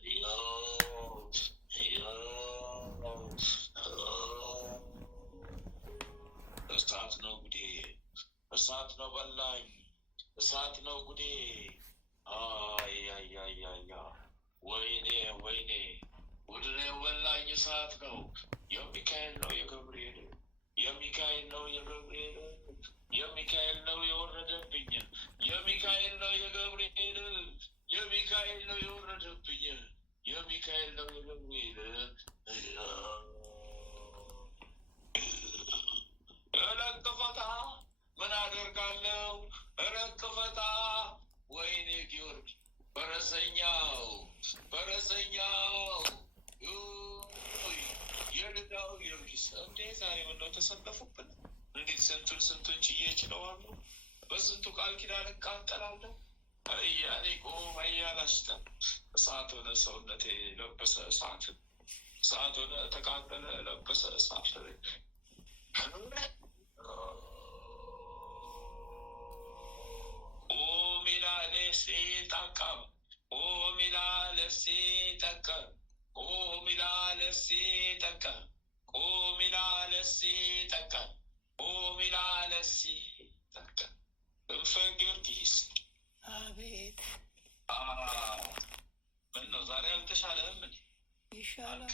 ይዮ ይዮ እሳት ነው ጉዴ፣ እሳት ነው በላኝ፣ እሳት ነው ጉዴ። አያያያያ ወይኔ ወይኔ ውድኔ በላኝ። እሳት ነው። የሚካኤል ነው የገብርኤል፣ የሚካኤል ነው የገብርኤል፣ የሚካኤል ነው የወረደብኝ፣ የሚካኤል ነው የገብርኤል፣ የሚካኤል ነው የወረደብኝ፣ የሚካኤል ነው የገብርኤል። እረቅፈታ ምን አደርጋለሁ? እረቅፈታ ወይኔ ጊዮርጊስ ፈረሰኛው ፈረሰኛው እንዴ ዛሬ ምነው ተሰለፉብን? እንዴት ስንቱን ችዬ ይችለዋሉ? በስንቱ ቃል ኪዳን እቃጠላለሁ እያኔ ቆም እያላሽጠን እሳት ሆነ ሰውነቴ ለበሰ እሳት ሆነ ተቃጠለ ለበሰ እሳት ኦሚላለሴ ጠቀም ኦሚላለሴ ጠቀም ኦሚላለሴ ጠቀም ኦሚላለሴ ጠቀም ኦሚላለሴ ጠቀም እንፈ ጊዮርጊስ አቤት ምን ነው ዛሬ አልተሻለህም? ይሻላል፣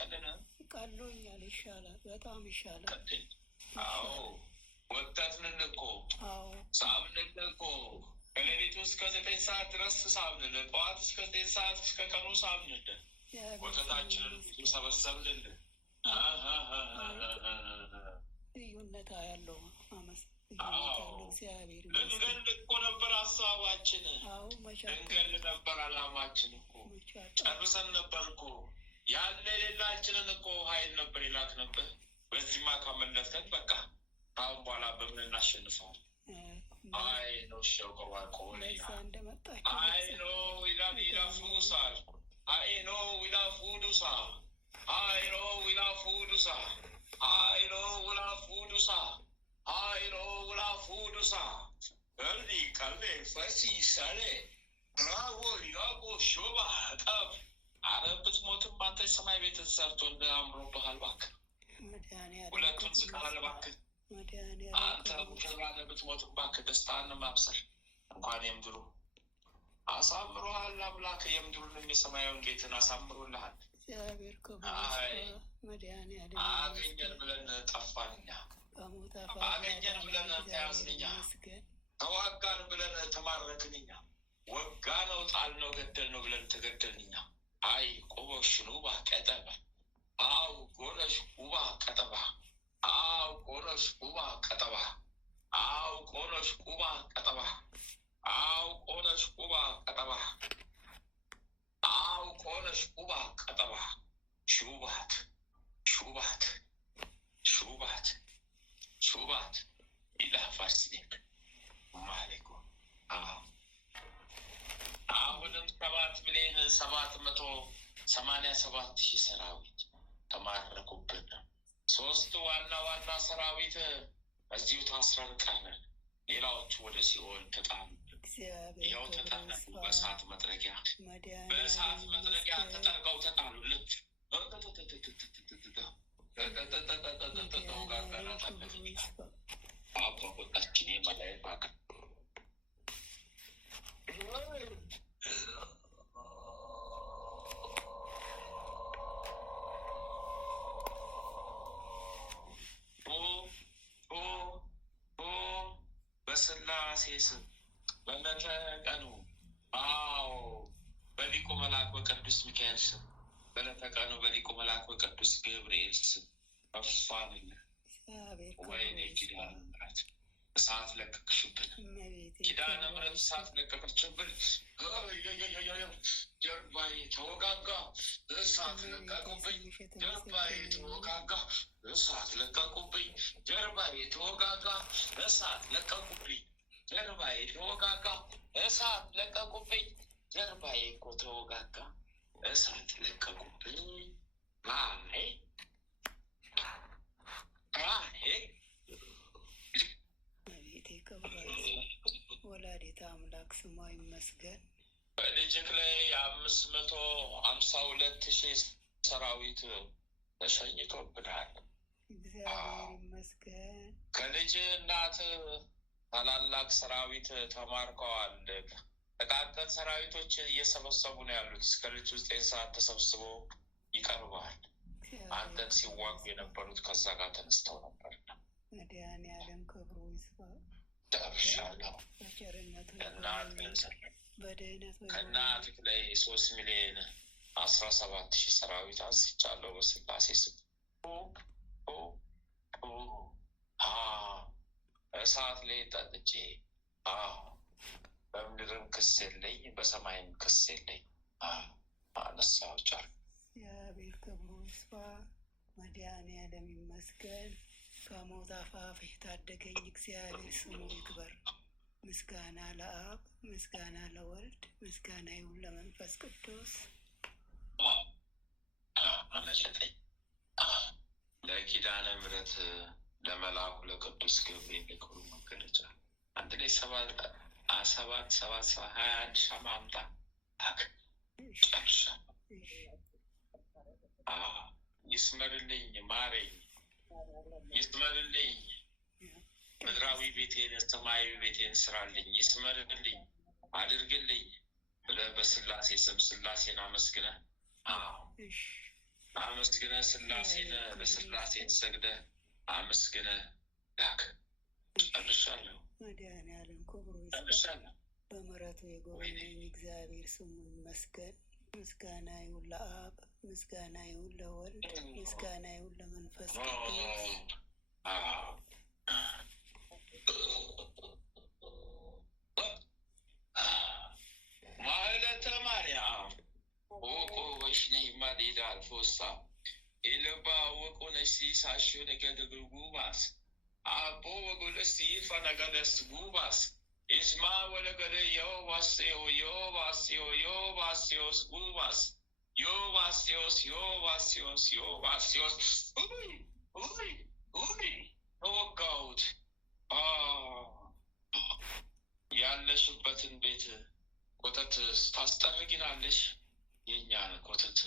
ቀሎኛል። ይሻላል፣ በጣም ይሻላል። አዎ ወጣትንን እኮ ሳብንን እኮ ከሌሊቱ እስከ 9 ሰዓት ድረስ ሳብንን፣ ጠዋት እስከ 9 ሰዓት እስከ ቀኑ ሳብንን፣ ወተታችንን ሰበሰብልን። ልዩነት ያለው እግዚአብሔር እንገል እኮ ነበር ሀሳባችን፣ እንገል ነበር አላማችን እኮ ጨርሰን ነበር እኮ ያለ የሌላችንን እኮ ኃይል ነበር ይላክ ነበር። በዚህማ ካመለጥከን በቃ አሁን በኋላ በምን እናሸንፈዋል? አይ ነው ሸቆዋ ቆለ አይ ነው ይላፉሳል አይ ነው ይላፉዱሳ አይ ነው ይላፉዱሳ አይ ነው ይላፉዱሳ አይ ነው ይላፉዱሳ እርዲ ካለ ፈሲ ሳለ ብራቮ ሊጋቆ ሾባ ጠብ አረብት ሞትም አንተ ሰማይ ቤት ሰርቶ እንደ አምሮብሃል እባክህ። ሁለቱን ዝቃለ እባክህ አንተ ሙሽራነ ብትሞት እባክህ ደስታን ማብሰር እንኳን የምድሩ አሳምሮሃል አምላክ የምድሩንም የሰማያዊን ጌትን አሳምሮልሃል። አገኘን ብለን ጠፋንኛ፣ አገኘን ብለን ተያዝንኛ፣ ተዋጋን ብለን ተማረክንኛ፣ ወጋ ነው ጣል ነው ገደል ነው ብለን ተገደልንኛ። አይ ቆቦሽኑ ባቀጠባ አው ጎረሽ ቁባ ቀጠባ አው ቆረሽ ቁባ ቀጠባ አው ቆረሽ ቁባ ቀጠባ አው ቆረሽ ቁባ ቀጠባ አው ቆረሽ ቁባ ቀጠባ ሹባት ሹባት ሹባት ሹባት ይላፋስኔክ ማሌኮ አሁንም 7,787,000 ሰራዊት ተማረኩብን። 3 ዋና ሰራዊት እዚሁ ታስረን ቀረን። ሌላዎቹ ወደ ሲኦል ተጣሉ። ይኸው ተጣሉ። በእሳት መጥረጊያ ተጠርገው ተጣሉልን። አባቆጣችን የመላይ ባክ በስላሴ ስም በለተቀኑ በሊቁ መልአክ በቅዱስ ሚካኤል ስም በለተቀኑ በሊቁ መልአክ በቅዱስ ገብርኤል ስም አፋንነ ወይኔ ኪዳነ ምሕረት እሳት ለቀቅሽብን። ኪዳነ ምሕረት እሳት ለቀቀችብን። ጀርባዬ ተወጋጋ እሳት ለቀቁብኝ። ጀርባዬ ተወጋጋ እሳት ለቀቁብኝ። ጀርባዬ ተወጋጋ እሳት ለቀቁብኝ። ጀርባዬ ተወጋጋ እሳት ለቀቁብኝ። ጀርባዬ እኮ ተወጋጋ እሳት ለቀቁብኝ። ወላዲተ አምላክ ስሟ ይመስገን። በልጅክ ላይ 552,000 ሰራዊት ተሸኝቶብናል። እግዚአብሔር ይመስገን። ከልጅ እናት ታላላቅ ሰራዊት ተማርከዋል። ጥቃቅን ሰራዊቶች እየሰበሰቡ ነው ያሉት። እስከ ልጅ 9 ሰዓት ተሰብስበው ይቀርባል። አንተን ሲዋጉ የነበሩት ከዛ ጋር ተነስተው ነበር። መድኃኒዓለም ክብሩ ይስፋ። ደርሻለሁ። ከእናትህ ላይ 3,017,000 ሰራዊት አንስቻለሁ በስላሴ ስም። እሳት ላይ ጠጥቼ በምድርም ክስ የለኝ በሰማይም ክስ የለኝ። አነሳው ጫር እግዚአብሔር ክብሩ ይስፋ። መድኃኔዓለም ይመስገን። ከሞት አፋፍ የታደገኝ እግዚአብሔር ስሙ ይክበር። ምስጋና ለአብ፣ ምስጋና ለወልድ፣ ምስጋና ይሁን ለመንፈስ ቅዱስ። አመሰጠኝ ለኪዳነ ምሕረት ለመልአኩ ለቅዱስ ገብርኤል የክብሩ መገለጫ አንድ ላይ 21 ሻማ አምጣ ጨርሻ። ይስመርልኝ፣ ማረኝ፣ ይስመርልኝ፣ ምድራዊ ቤቴን ሰማያዊ ቤቴን ስራልኝ፣ ይስመርልኝ፣ አድርግልኝ ብለህ በስላሴ ስም ስላሴን አመስግነህ ስላሴን ለስላሴን ሰግደህ አመስግነህ ላክ። ጨርሻለሁ። መድኃኔዓለም ክብሩ ጨርሻለሁ። በምሕረቱ የጎበኘኝ እግዚአብሔር ስሙ ይመስገን። ምስጋና ይሁን ለአብ፣ ምስጋና ይሁን ለወልድ፣ ምስጋና ይሁን ለመንፈስ ቅዱስ። ማህለተ ማርያም ወቆ ወሽኔ ማዴዳ አልፎሳ ኢለባ ወቆ ነሲ ሳሽዮ ነገደ ጉባስ አቦ ወጎለሲ ፈነገደስ ጉባስ ኢስማ ወለገደ ዮባስዮ ዮባስዮ ዮባስዮስ ጉባስ ዮባስዮስ ዮባስዮስ ዮባስዮስ ተወጋሁት። ያለሽበትን ቤት ኮተት ታስጠርጊናለሽ። የእኛን ኮተት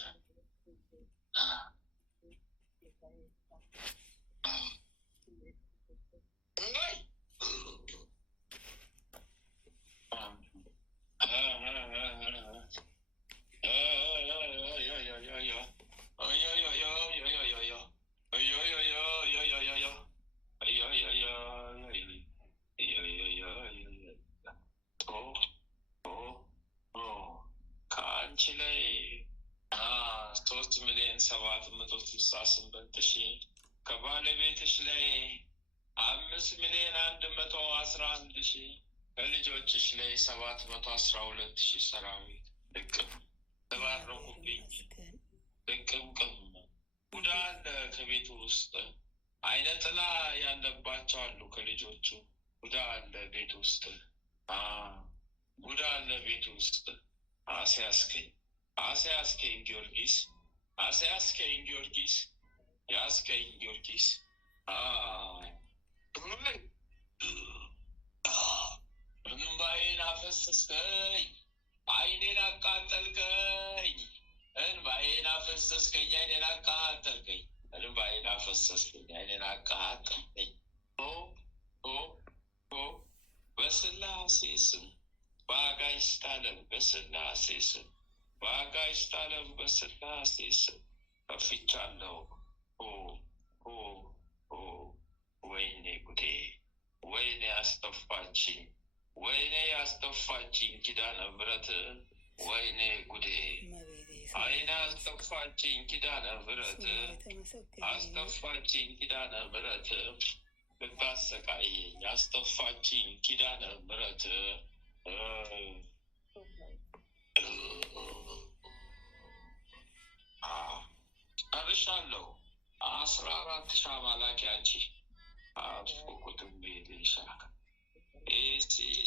ከአንቺ ላይ 3,768,000 ከባለቤትሽ ላይ 5,111,000 ከልጆችሽ ላይ 712,000 ሰራዊት ልቅም ተባረኩብኝ። ልቅምቅም ጉዳ አለ ከቤቱ ውስጥ አይነ ጥላ ያለባቸው አሉ ከልጆቹ። ጉዳ አለ ቤት ውስጥ ጉዳ አለ ቤት ውስጥ። አስያዝከኝ ጊዮርጊስ፣ አስያዝከኝ ጊዮርጊስ፣ ያዝከኝ ጊዮርጊስ። እንባዬን አፈሰስከኝ፣ አይኔን አቃጠልከኝ። እንባዬን አፈሰስከኝ፣ አይኔን አቃጠልከኝ። እንባዬን አፈሰስከኝ፣ አይኔን አቃጠልከኝ። በስላሴ ስም በአጋዕዝተ ዓለም በስላሴ ስም በአጋዕዝተ ዓለም በስላሴ ስም ከፍቻለሁ። ወይኔ ጉዴ! ወይኔ ያስጠፋችኝ! ወይኔ ያስጠፋችኝ ኪዳነ ምሕረት! ወይኔ ጉዴ! አይኔ አስጠፋችኝ ኪዳነ ምሕረት! አስጠፋችኝ ኪዳነ ምሕረት! ልታሰቃየኝ አስጠፋችኝ ኪዳነ ምሕረት! ጨርሻለሁ። 14 ሻማ ላኪ አንቺ አፎቁትም ቤልሻካ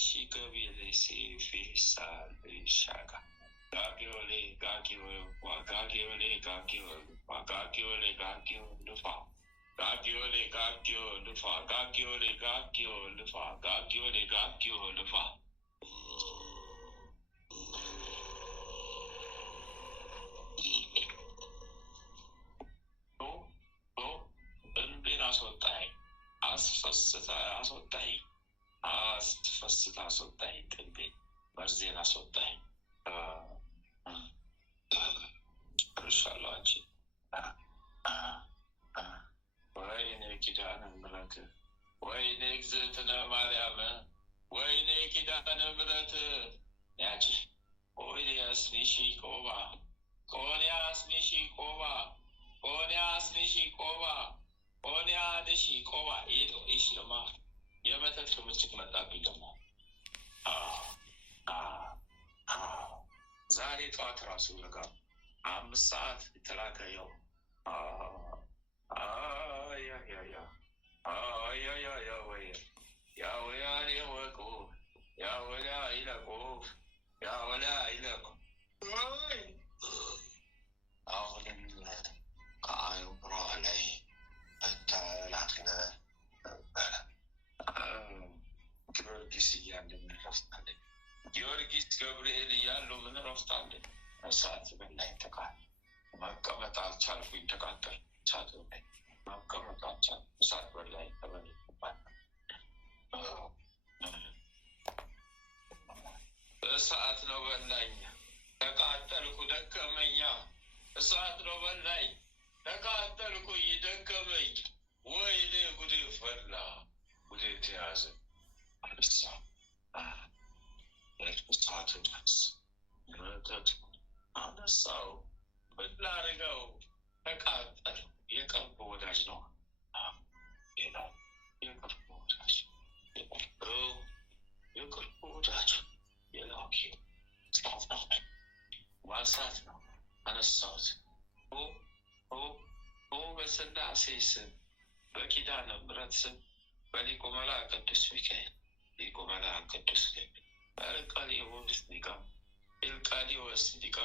ሲገቢልሲ ፊሳል ሻካ ጋጊዮሌ ጋጊዮሌ ጋጊዮሌ ጋጊዮሌ ጋጊዮሌ ጋጊዮ ልፋ ጋጊዮሌ ጋጊዮ ልፋ ጋጊዮሌ ጋጊዮ ልፋ ጋጊዮሌ ጋጊዮ ልፋ እንዴን አስወጣኝ። አስፈስታ አስወጣኝ። አስፈስታ አስወጣኝ። ጥንቤን መርዜን አስወጣኝ። ርሻለሁ አንቺ ወይኔ ኪዳነ ምሕረት ወይኔ እግዝእትነ ማርያም ወይኔ ኪዳነ ምሕረት ያቺ ኦንያስ ኒሺ ቆባ ኦንያስ ኒሺ ቆባ ኦንያስ ኒሺ ቆባ ኦንያ ንሺ ቆባ ይሄ እሺ ለማ የመተት ክምችት መጣብኝ ደግሞ ዛሬ ጠዋት ራሱ ለጋ 5 ሰዓት የተላከየው አሁንም ከአእምሮ ላይ ተላክለ ነበረ። ጊዮርጊስ እያለ ምን ረፍት አለ? ጊዮርጊስ ገብርኤል እያሉ ምን ረፍት አለ? እሳት በላይ ተቃል መቀመጥ አልቻልኩኝ። ተቃጠል እሳት በላይ መቀመጥ አልቻልኩ። እሳት በላይ ተበል እሳት ነው በላኝ። ተቃጠልኩ ደከመኛ። እሳት ነው በላኝ። ተቃጠልኩኝ ደከመኝ። ወይኔ ጉዴ ፈላ። ጉዴ ተያዘ። አነሳ እሳቱ ነስ መጠጡ አነሳው። ምን ላድርገው? ተቃጠል። የቅርብ ወዳጅ ነው። ሌላ የቅርብ ወዳጅ የቅርብ ወዳጅ የላኪ ማንሳት ነው። አነሳሁት። በስላሴ ስም በኪዳነ ምሕረት ስም በሊቁ መልአክ ቅዱስ ሚካኤል ሊቁ መልአክ ቅዱስ ገብርኤል በርቃልዮስ ሊቀ ኤልቃልዮስ ሊቀ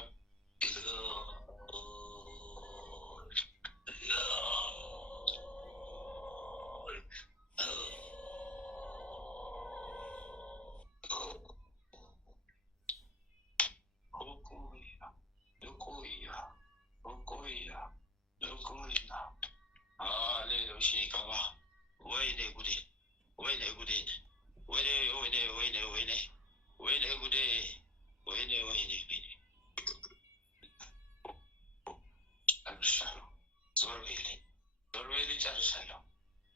ጨርሻለሁ።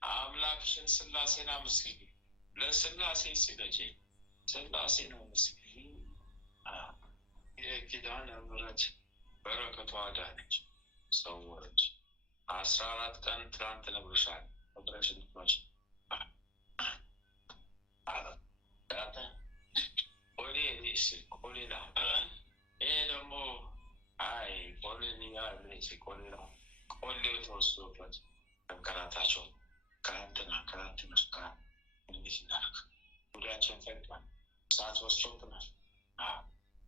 አምላክሽን ስላሴን አመስግኝ። ለስላሴ ስገጂ። ስላሴን አመስግኝ። የኪዳነ ምሕረት በረከቷ አዳነች፣ ሰወረች። 14 ቀን ትናንት ነግሮሻል። ነግረሽን ትመጭ ቆሌላ ይሄ ደግሞ ቆሌላ ቆሌው ተወስዶበት መንከራታቸው ከንትና እንዴት እናደርግ? ጉዳያችን ፈግቷል። ሰዓት ወስዶብናል።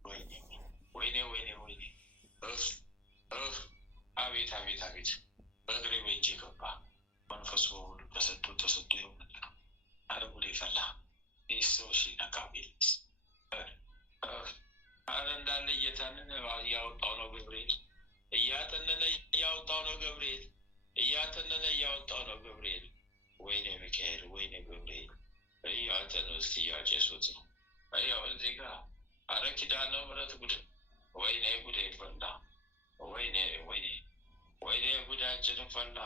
ወይኔ ወይኔ ወይኔ ወይኔ! አቤት አቤት አቤት! በእግሬ በእጅ ገባ። መንፈሱ በሁሉ ተሰዶ ይሆናል። አረ ጉዴ ፈላ። ይህ ሰዎች ነቃቤልስ አረ እንዳለ እየተነነ እያወጣው ነው ገብርኤል። እያተነነ እያወጣው ነው ገብርኤል። እያተነነ እያወጣው ነው ገብርኤል። ወይኔ ሚካኤል፣ ወይኔ ገብርኤል እያተነ ውስጥ እያጨሱት ነው። ያው እዚህ ጋር አረ ኪዳነ ምሕረት ጉድ! ወይኔ ጉዴ ፈላ! ወይኔ ወይኔ ወይኔ ጉዳችን ፈላ!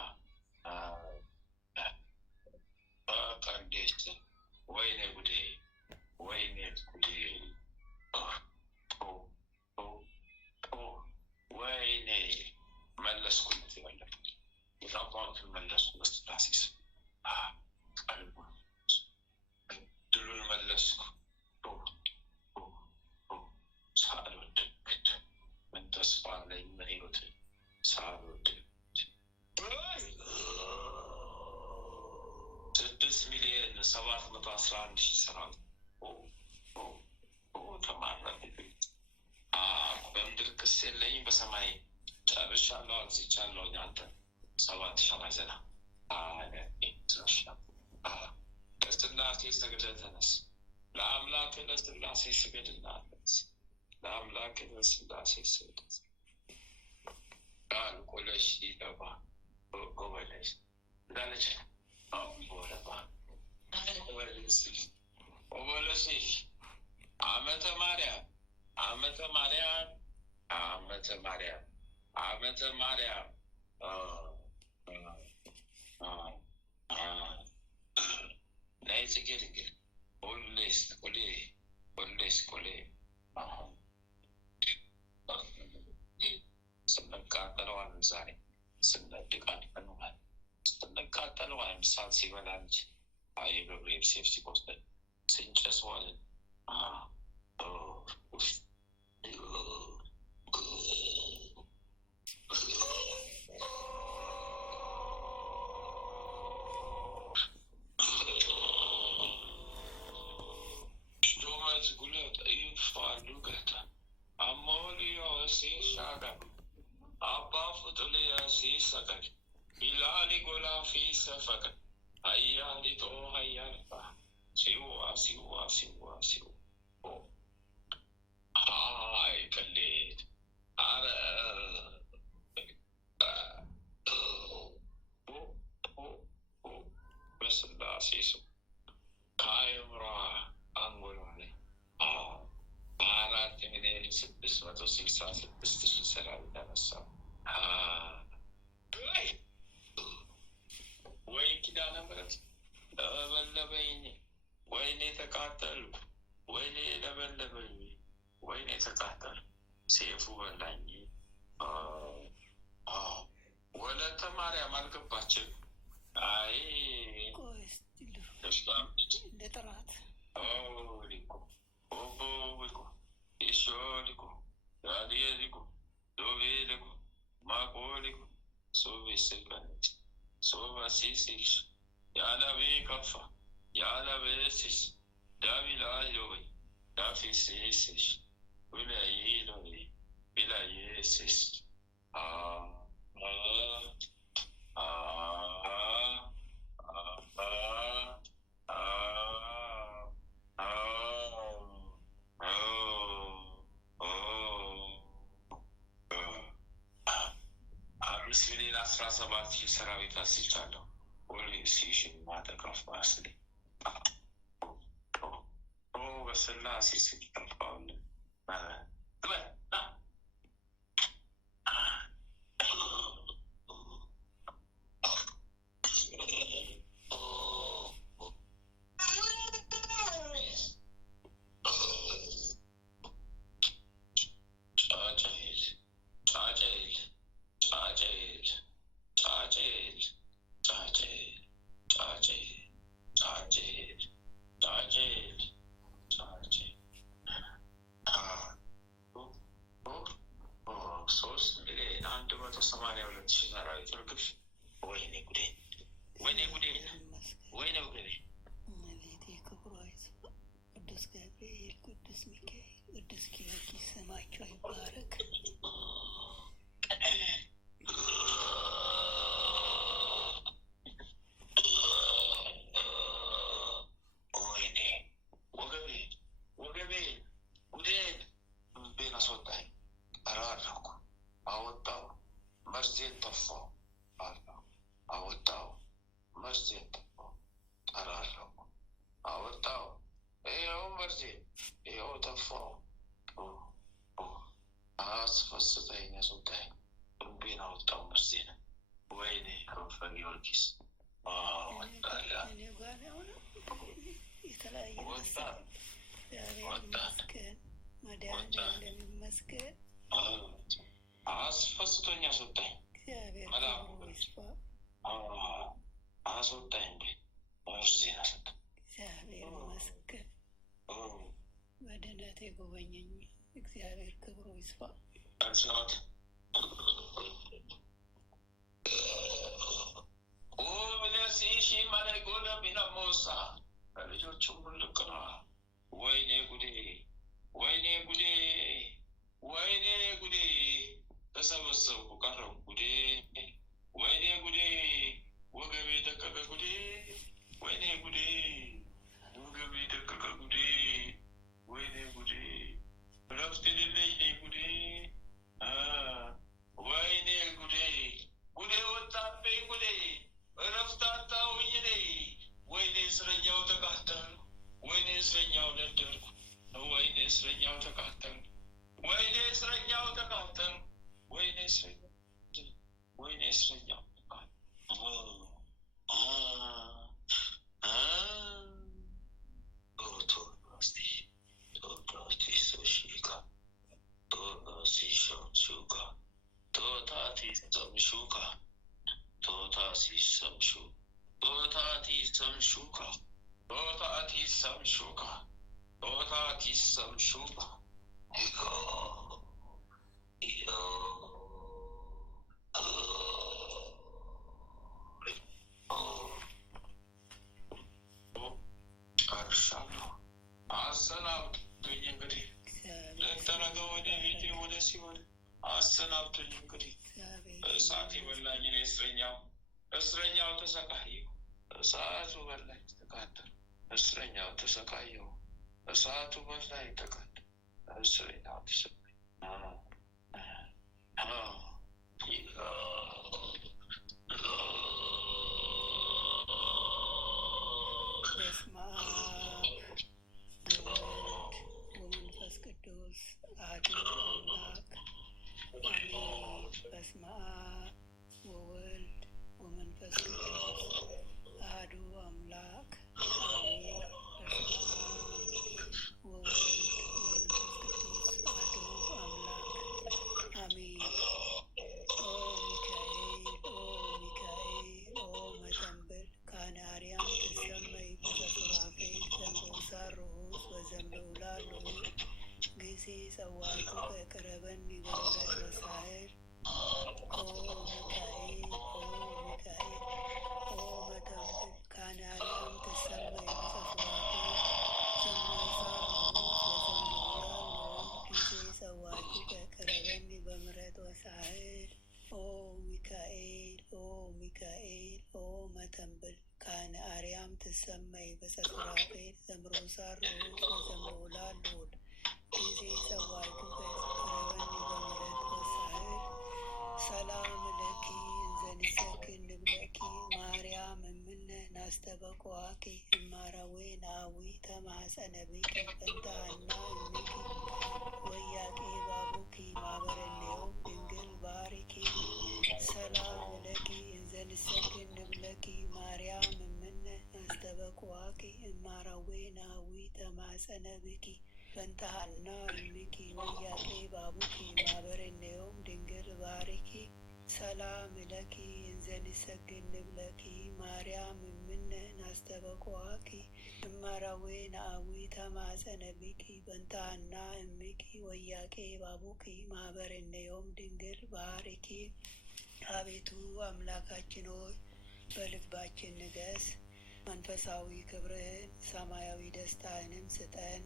ቀንዴስ ወይኔ ጉዴ! ወይኔ ጉዴ! ወይኔ መለስኩት። ይበለጥ የታባቱን መለስኩ። በስላሴስ ድሉን መለስኩ። ሳልወድ ምን ተስፋ አለኝ? ምን ህይወት ሳልወድ 6,711,000 ሰራዊት ተማረከ። በምድር ክስ የለኝም፣ በሰማይ ጨርሻለሁ፣ አግዝቻለሁ። አንተ 7,000 ለስላሴ ስገድ ተነስ። ለአምላክ ለስላሴ ስገድና ተነስ። ለአምላክ ለስላሴ ስገድ። ቆለሽ ይገባ ጎበለሽ እንዳለች ቦለባ ኦበለሽ ዓመተ ማርያም ዓመተ ማርያም ዓመተ ማርያም ዓመተ ማርያም ናይ ጽጌ ድንግል ሁሌስ ቆሌ ሁሌስ ቆሌ ስንቃጠለዋል። ዛሬ ስንቃጠለዋል ስንቃጠለዋል። ምሳት ሲበላንች የገብርኤል ሴፍ ሲቆስጠን ስንጨስዋልን ሲሰቀል ኢላሊ ጎላ ፊሰፈቀል አያሊጦ አያልባ ሲዋ ሲዋ ሲዋ ሲዋ አይ ቅሌት አረ በስላሴ ስም ከአእምሯ አንጎሏ ላይ 4,666,000 ሰራዊት አነሳው። ወይ ኪዳነ ምሕረት ለበለበኝ፣ ወይኔ ተቃጠልኩ፣ ወይኔ ለበለበኝ፣ ወይኔ ተቃጠልኩ፣ ሴፉ በላኝ። ወለተ ማርያም አልገባችም። አይ እንደ ጥራት ሊቆ ኦቦ ኢሾ ሊቆ ዳዲየ ሊቆ ዶቤ ሊቆ ማቆ ሊቆ ሶቤ ስልቀነች ሶባ ሲሲሽ ያለቤ ከፋ ያለቤ ሲስ ዳቢላ ሎበይ ዳፊ ሲሲሽ ዊላይ ሎቤ ቢላይ ሲስ ምስሌን 17,000 ሰራዊት አስይቻለሁ። ፖሊሲሽን ማጠቃፍ ማስሌ በስላሴ ሲጠፋውን አስፈስቶኛ አስወጣኝ። አስወጣኝ ዜና ሰጠ። እግዚአብሔር ይመስገን። በድነት የጎበኘኝ እግዚአብሔር ክብሩ ይስፋ። ብለሲሺ ማለጎለ ቢነሞሳ ልጆቹ ሙልቅ ነው። ወይኔ ጉዴ፣ ወይኔ ጉዴ፣ ወይኔ ጉዴ፣ ተሰበሰብኩ ቀረው ጉዴ፣ ወይኔ ጉዴ፣ ወገቤ ደቀቀ ጉዴ፣ ወይኔ ጉዴ፣ ወገቤ ደቀቀ ጉዴ፣ ወይኔ ጉዴ፣ እረፍት የሌለኝ ጉዴ፣ ወይኔ ጉዴ፣ ጉዴ ወጣብኝ ጉዴ፣ እረፍት አጣሁኝ እኔ። ወይኔ እስረኛው ተቃጠልኩ፣ ወይኔ እስረኛው ነደድኩ፣ ወይኔ እስረኛው ተቃጠልኩ፣ ወይኔ እስረኛው ተቃጠልኩ፣ ወይኔ እስረኛው፣ ወይኔ እስረኛው አሰናብቱኝ። እንግዲህ እሳት የበላኝ እስረኛው ተሰቃየሁ። እሳቱ በላኝ ተቃጠል። እስረኛው ተሰቃየሁ። እሳቱ በላኝ ተቃጠል። እስረኛው ተሰቃየሁ። በስመ አብ ወወልድ ወመንፈስ ቅዱስ አሐዱ አምላክ አሜን። በስመ አብ ወወልድ ወመንፈስ ቅዱስ አሐዱ አምላክ አሜን። በስመ አብ ወወልድ ወመንፈስ ቅዱስ አሐዱ አምላክ አሜን። ኦ ሚካኤል ኦ ሚካኤል ኦ መተንብል ካነ አርያም ትሰመይ በዘሱራፌል ዘንበውሳር ርሁስ ወዘንበውላ ልዑል ጊዜ ጸዋዕኩ ከቅረበኒ በምሕረት ወሳህል ኦ ሚካኤል ኦ ሚካኤል ኦ መተንብል ካነ አርያም ትሰመይ በዘሱራፌል ዘንበውሳር ርሁስ ወዘንበውላ ልዑል ጊዜ ጸዋዕኩ ከቅረበኒ በምሕረት ወሳህል ኦ ሚካኤል ኦ ሚካኤል ኦ መተንብል ካነ አርያም ትሰመይ በዘሱራፌል ዘንበውሳር ርሁስ ወዘንበውላ ልዑል ጊዜ ጸዋዕኩ ከቅረበኒ በምሕረት ወሳህል ሰላም ለኪ እንዘንሰግድ ንብለኪ ማርያም እምነ ናስተበቅዋኪ እማራዌ ናዊ ተማኅፀነ ብኪ በእንተ ሐና እምኪ ወያቄ ባቡኪ ማኅበረኔዮም ድንግል ባሪኪ ሰላም ለኪ እንዘንሰግድ ንብለኪ ማርያም እምነ ናስተበቅዋኪ እማራዌ ናዊ ተማኅፀነ ብኪ በእንተ ሐና እምኪ ወያቄ ባቡኪ ማኅበረኔዮም ድንግል ባሪኪ ሰላም ለኪ እንዘንሰግድ ንብለኪ ማርያም እምነ ናስተበቅዋኪ እማራዌ ናዊ ተማኅፀነ ብኪ በእንተ ሐና እምኪ ወያቄ ባቡኪ ማኅበረኔዮም ድንግል ባሪኪ። አቤቱ አምላካችን ሆይ በልባችን ንገስ፣ መንፈሳዊ ክብርህን ሰማያዊ ደስታህንም ስጠን።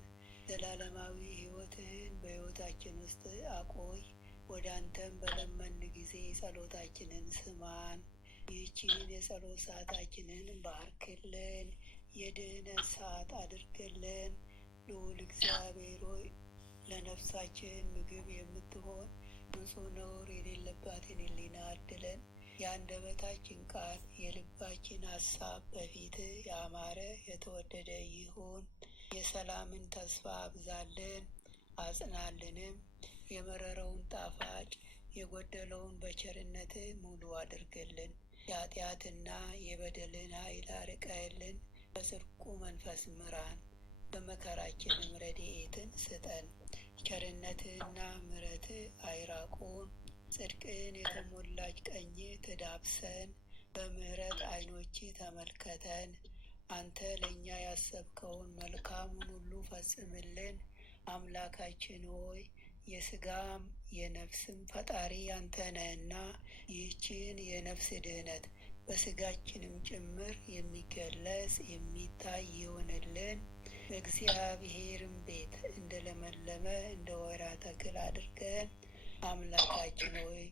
ዘላለማዊ ሕይወትህን በሕይወታችን ውስጥ አቆይ። ወደ አንተም በለመን ጊዜ ጸሎታችንን ስማን። ይህችን የጸሎት ሰዓታችንን ባርክልን፣ የድህነት ሰዓት አድርግልን። ልዑል እግዚአብሔር ሆይ ለነፍሳችን ምግብ የምትሆን ንጹሕ ነውር የሌለባትን ሕሊና አድለን። የአንደበታችን ቃል የልባችን ሐሳብ በፊትህ ያማረ የተወደደ ይሁን። የሰላምን ተስፋ አብዛልን አጽናልንም። የመረረውን ጣፋጭ የጎደለውን በቸርነትህ ሙሉ አድርግልን። የኃጢአትና የበደልን ኃይል አርቀህልን በጽድቁ መንፈስ ምራን። በመከራችንም ረድኤትን ስጠን። ቸርነትህና ምሕረትህ አይራቁን። ጽድቅን የተሞላች ቀኝ ትዳብሰን። በምሕረት ዓይኖች ተመልከተን። አንተ ለእኛ ያሰብከውን መልካሙን ሁሉ ፈጽምልን። አምላካችን ሆይ የሥጋም የነፍስም ፈጣሪ አንተ ነህና ይህችን የነፍስ ድህነት በሥጋችንም ጭምር የሚገለጽ የሚታይ ይሆንልን። በእግዚአብሔርም ቤት እንደ ለመለመ እንደ ወይራ ተክል አድርገን። አምላካችን ሆይ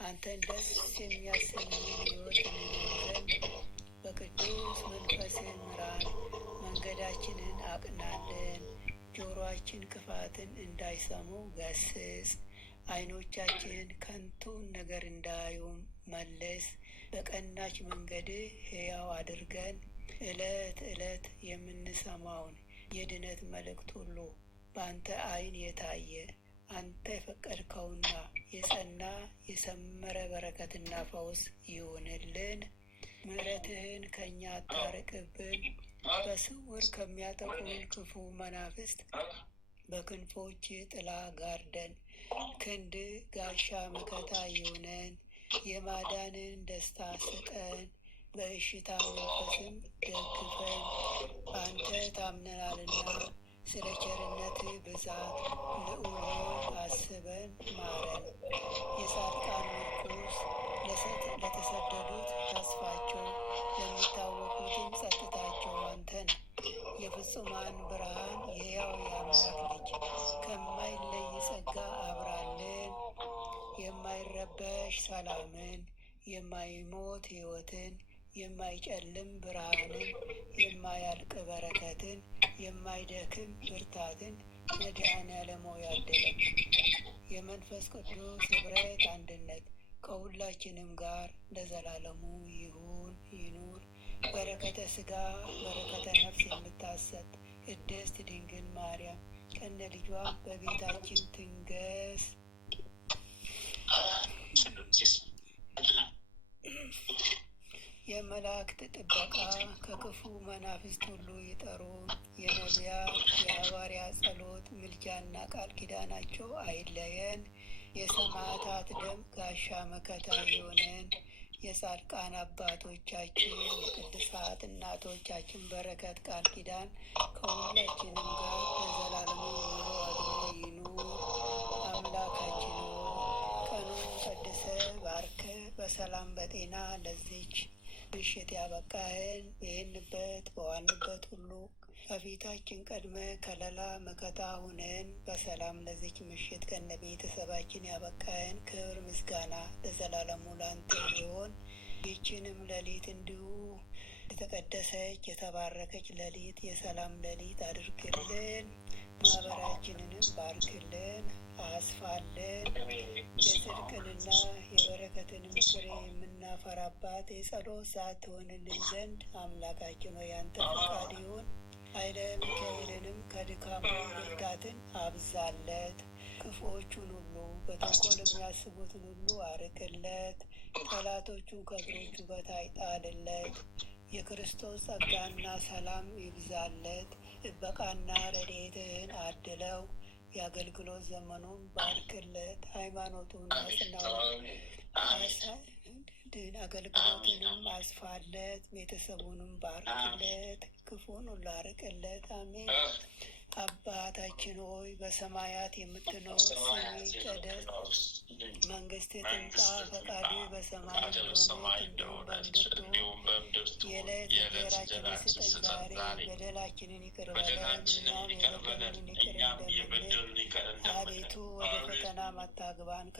አንተን ደስ የሚያሰኝን ሕይወት እንኖር ዘንድ በቅዱስ መንፈስህ ምራን። መንገዳችንን አቅናልን። ጆሮአችን ክፋትን እንዳይሰሙ ገስጽ። ዓይኖቻችን ከንቱን ነገር እንዳያዩም መልስ። በቀናች መንገድህ ሕያው አድርገን። ዕለት ዕለት የምንሰማውን የድነት መልእክት ሁሉ በአንተ ዓይን የታየ አንተ የፈቀድከውና የጸና የሰመረ በረከትና ፈውስ ይሁንልን። ምሕረትህን ከእኛ አታርቅብን። በስውር ከሚያጠቁን ክፉ መናፍስት በክንፎች ጥላ ጋርደን። ክንድ ጋሻ መከታ ይሁነን። የማዳንን ደስታ ስጠን። በእሽታ መንፈስም ደግፈን። በአንተ ታምነናልና ስለ ቸርነትህ ብዛት ልዑል አስበን ማረን። የጻድቃን ምርኩስ ለተሰደዱት ተስፋቸው፣ ለሚታወቁትም ጸጥታቸው አንተ ነህ። የፍጹማን ብርሃን የሕያው የአምላክ ልጅ ከማይለይ ጸጋ አብራልን። የማይረበሽ ሰላምን፣ የማይሞት ሕይወትን፣ የማይጨልም ብርሃንን፣ የማያልቅ በረከትን፣ የማይደክም ብርታትን መድኃኔዓለም ሆይ አድለን። የመንፈስ ቅዱስ ኅብረት አንድነት ከሁላችንም ጋር ለዘላለሙ ይሁን ይኑር። በረከተ ሥጋ በረከተ ነፍስ የምታሰጥ ቅድስት ድንግል ማርያም ከነ ልጇ በቤታችን ትንገስ። የመላእክት ጥበቃ ከክፉ መናፍስት ሁሉ ይጠሩን። የነቢያት የሐዋርያት ጸሎት ምልጃና ቃል ኪዳናቸው አይለየን። የሰማዕታት ደም ጋሻ መከታ ይሆነን። የጻድቃን አባቶቻችን የቅድሳት እናቶቻችን በረከት ቃል ኪዳን ከሁላችንም ጋር ለዘላለሙ ኑሮ አድሮ ይኑር። አምላካችን ቀኑን ቀድሰ ባርከ በሰላም በጤና ለዚች ምሽት ያበቃህን ይህንበት በዋልንበት ሁሉ ከፊታችን ቀድመ ከለላ መከታ ሁነን በሰላም ለዚች ምሽት ከነ ቤተሰባችን ያበቃህን ክብር ምስጋና ለዘላለሙ ላንተ ይሆን። ይህችንም ሌሊት እንዲሁ የተቀደሰች የተባረከች ሌሊት የሰላም ሌሊት አድርግልን። ማህበራችንንም ባርክልን፣ አስፋልን። የጽድቅንና የበረከትንም ፍሬ የምናፈራባት የጸሎት ሰዓት ትሆንልን ዘንድ አምላካችን ሆይ ያንተ ፈቃድ ይሁን። ኃይለ ሚካኤልንም ከድካሙ ብርታትን አብዛለት። ክፉዎቹን ሁሉ በተንኮል የሚያስቡትን ሁሉ አርቅለት። ጠላቶቹን ከእግሮቹ በታች ጣልለት። የክርስቶስ ጸጋና ሰላም ይብዛለት። ጥበቃና ረድኤትህን አድለው። የአገልግሎት ዘመኑን ባርክለት። ሃይማኖቱን አጽናው። አገልግሎትንም አስፋለት። ቤተሰቡንም ባርክለት። ክፉን ሁሉ አርቅለት። አሜን። አባታችን ሆይ በሰማያት የምትኖር ስምህ ይቀደስ፣ መንግስትህ ትምጣ፣ ፈቃድህ በሰማይ እንደሆነች እንዲሁም በምድር ትሁን። የዕለት እንጀራችንን ስጠን ዛሬ፣ በደላችንን ይቅር በለን እኛም የበደሉንን ይቅር እንደምንል፣ አቤቱ ወደ ፈተና አታግባን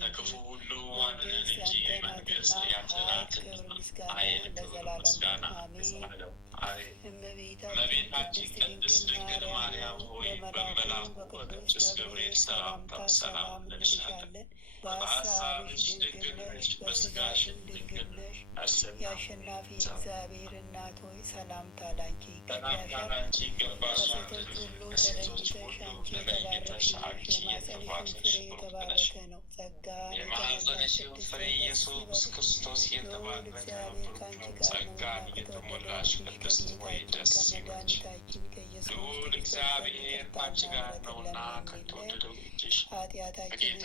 ከክፉ ሁሉ አድነን እንጂ መንግስት ያንተ ናትና፣ ኃይል፣ ክብር፣ ምስጋና አሜን። እመቤታችን ቅድስት ድንግል ማርያም ሆይ በመልአኩ በቅዱስ ገብርኤል ሰላምታ ሰላም እንልሻለን። በሐሳብሽ ድንግል ነሽ፣ በሥጋሽም ድንግል ነሽ። የአሸናፊ እግዚአብሔር እናት ሆይ ሰላምታ ላንቺ ይገባሻል። ከሴቶች ሁሉ ተለይተሽ አንቺ የተባረክሽ ነሽ፣ የማኅፀንሽ ፍሬ የተባረከ ነው። ጸጋን የተመላሽ ቅድስት ኢየሱስ ክርስቶስ የተባረከ ነው። ጸጋን የተሞላሽ ቅድስት ሆይ ደስ ይበልሽ፣ ልዑል እግዚአብሔር ከአንቺ ጋር ነውና ከተወደደው ልጅሽ ከጌታችን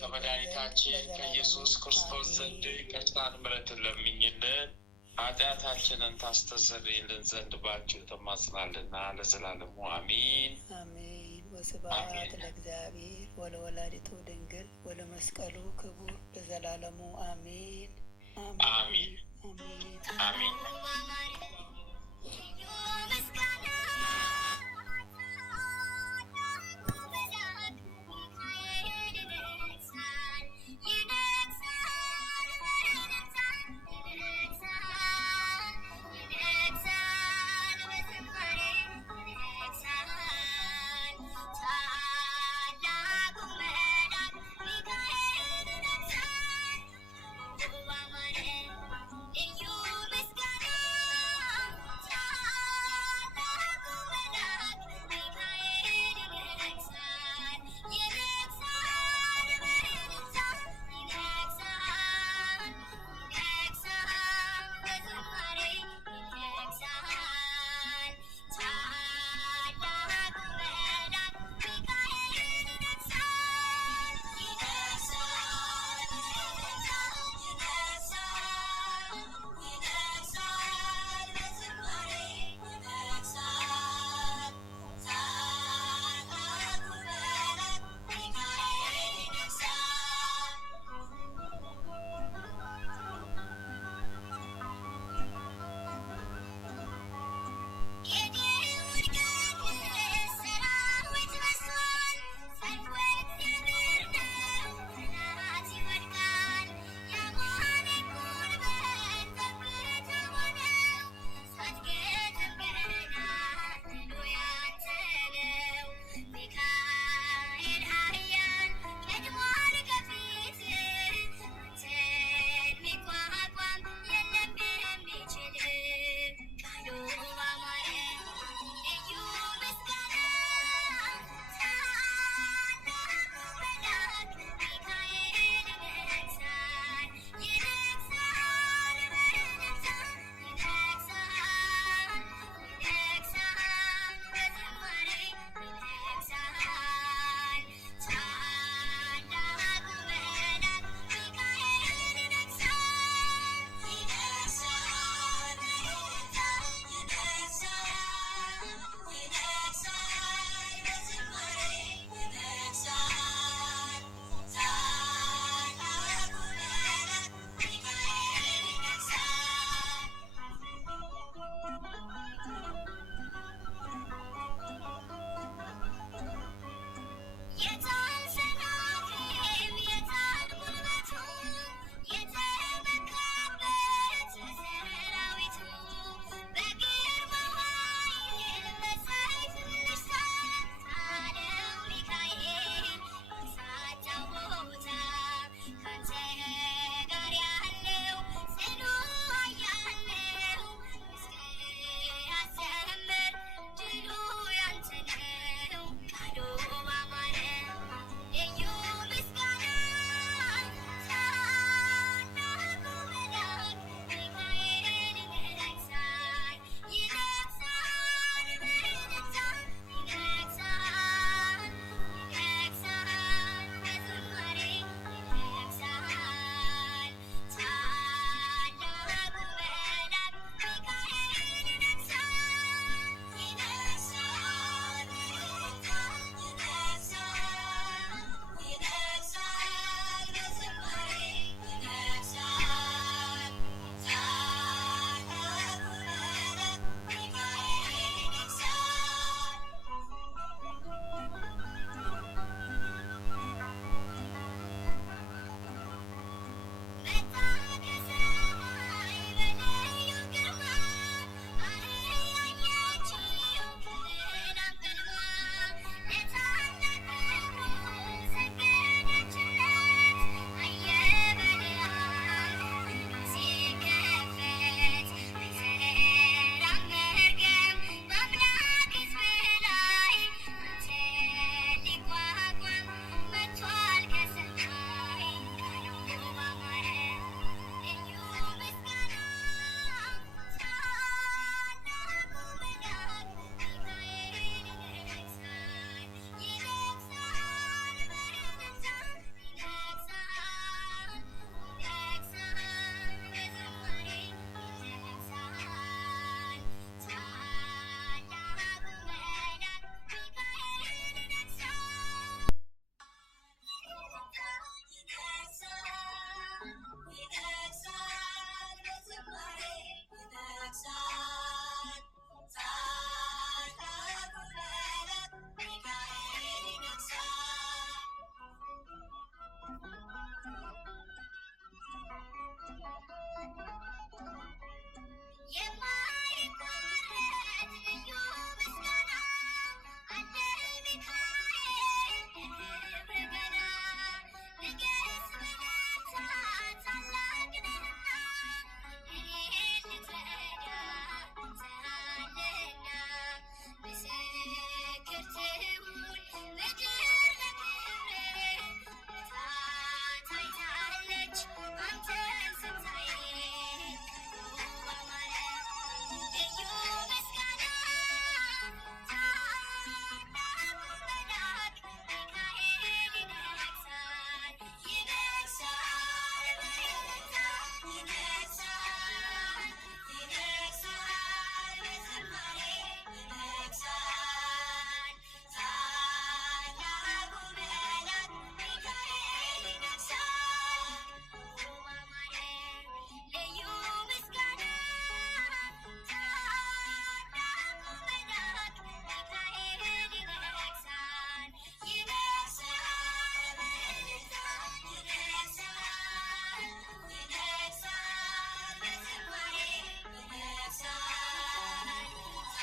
ከመድኃኒታችን ከኢየሱስ ክርስቶስ ዘንድ ይቅርታን ምሕረትን ለምኝልን ኃጢአታችንን ታስተሰርይልን ዘንድ ባንቺ ተማጽናልና ለዘላለሙ አሜን አሜን። ወስብሐት ለእግዚአብሔር ወለወላዲቱ ድንግል ወለመስቀሉ ክቡር ለዘላለሙ አሜን አሜን አሜን አሜን።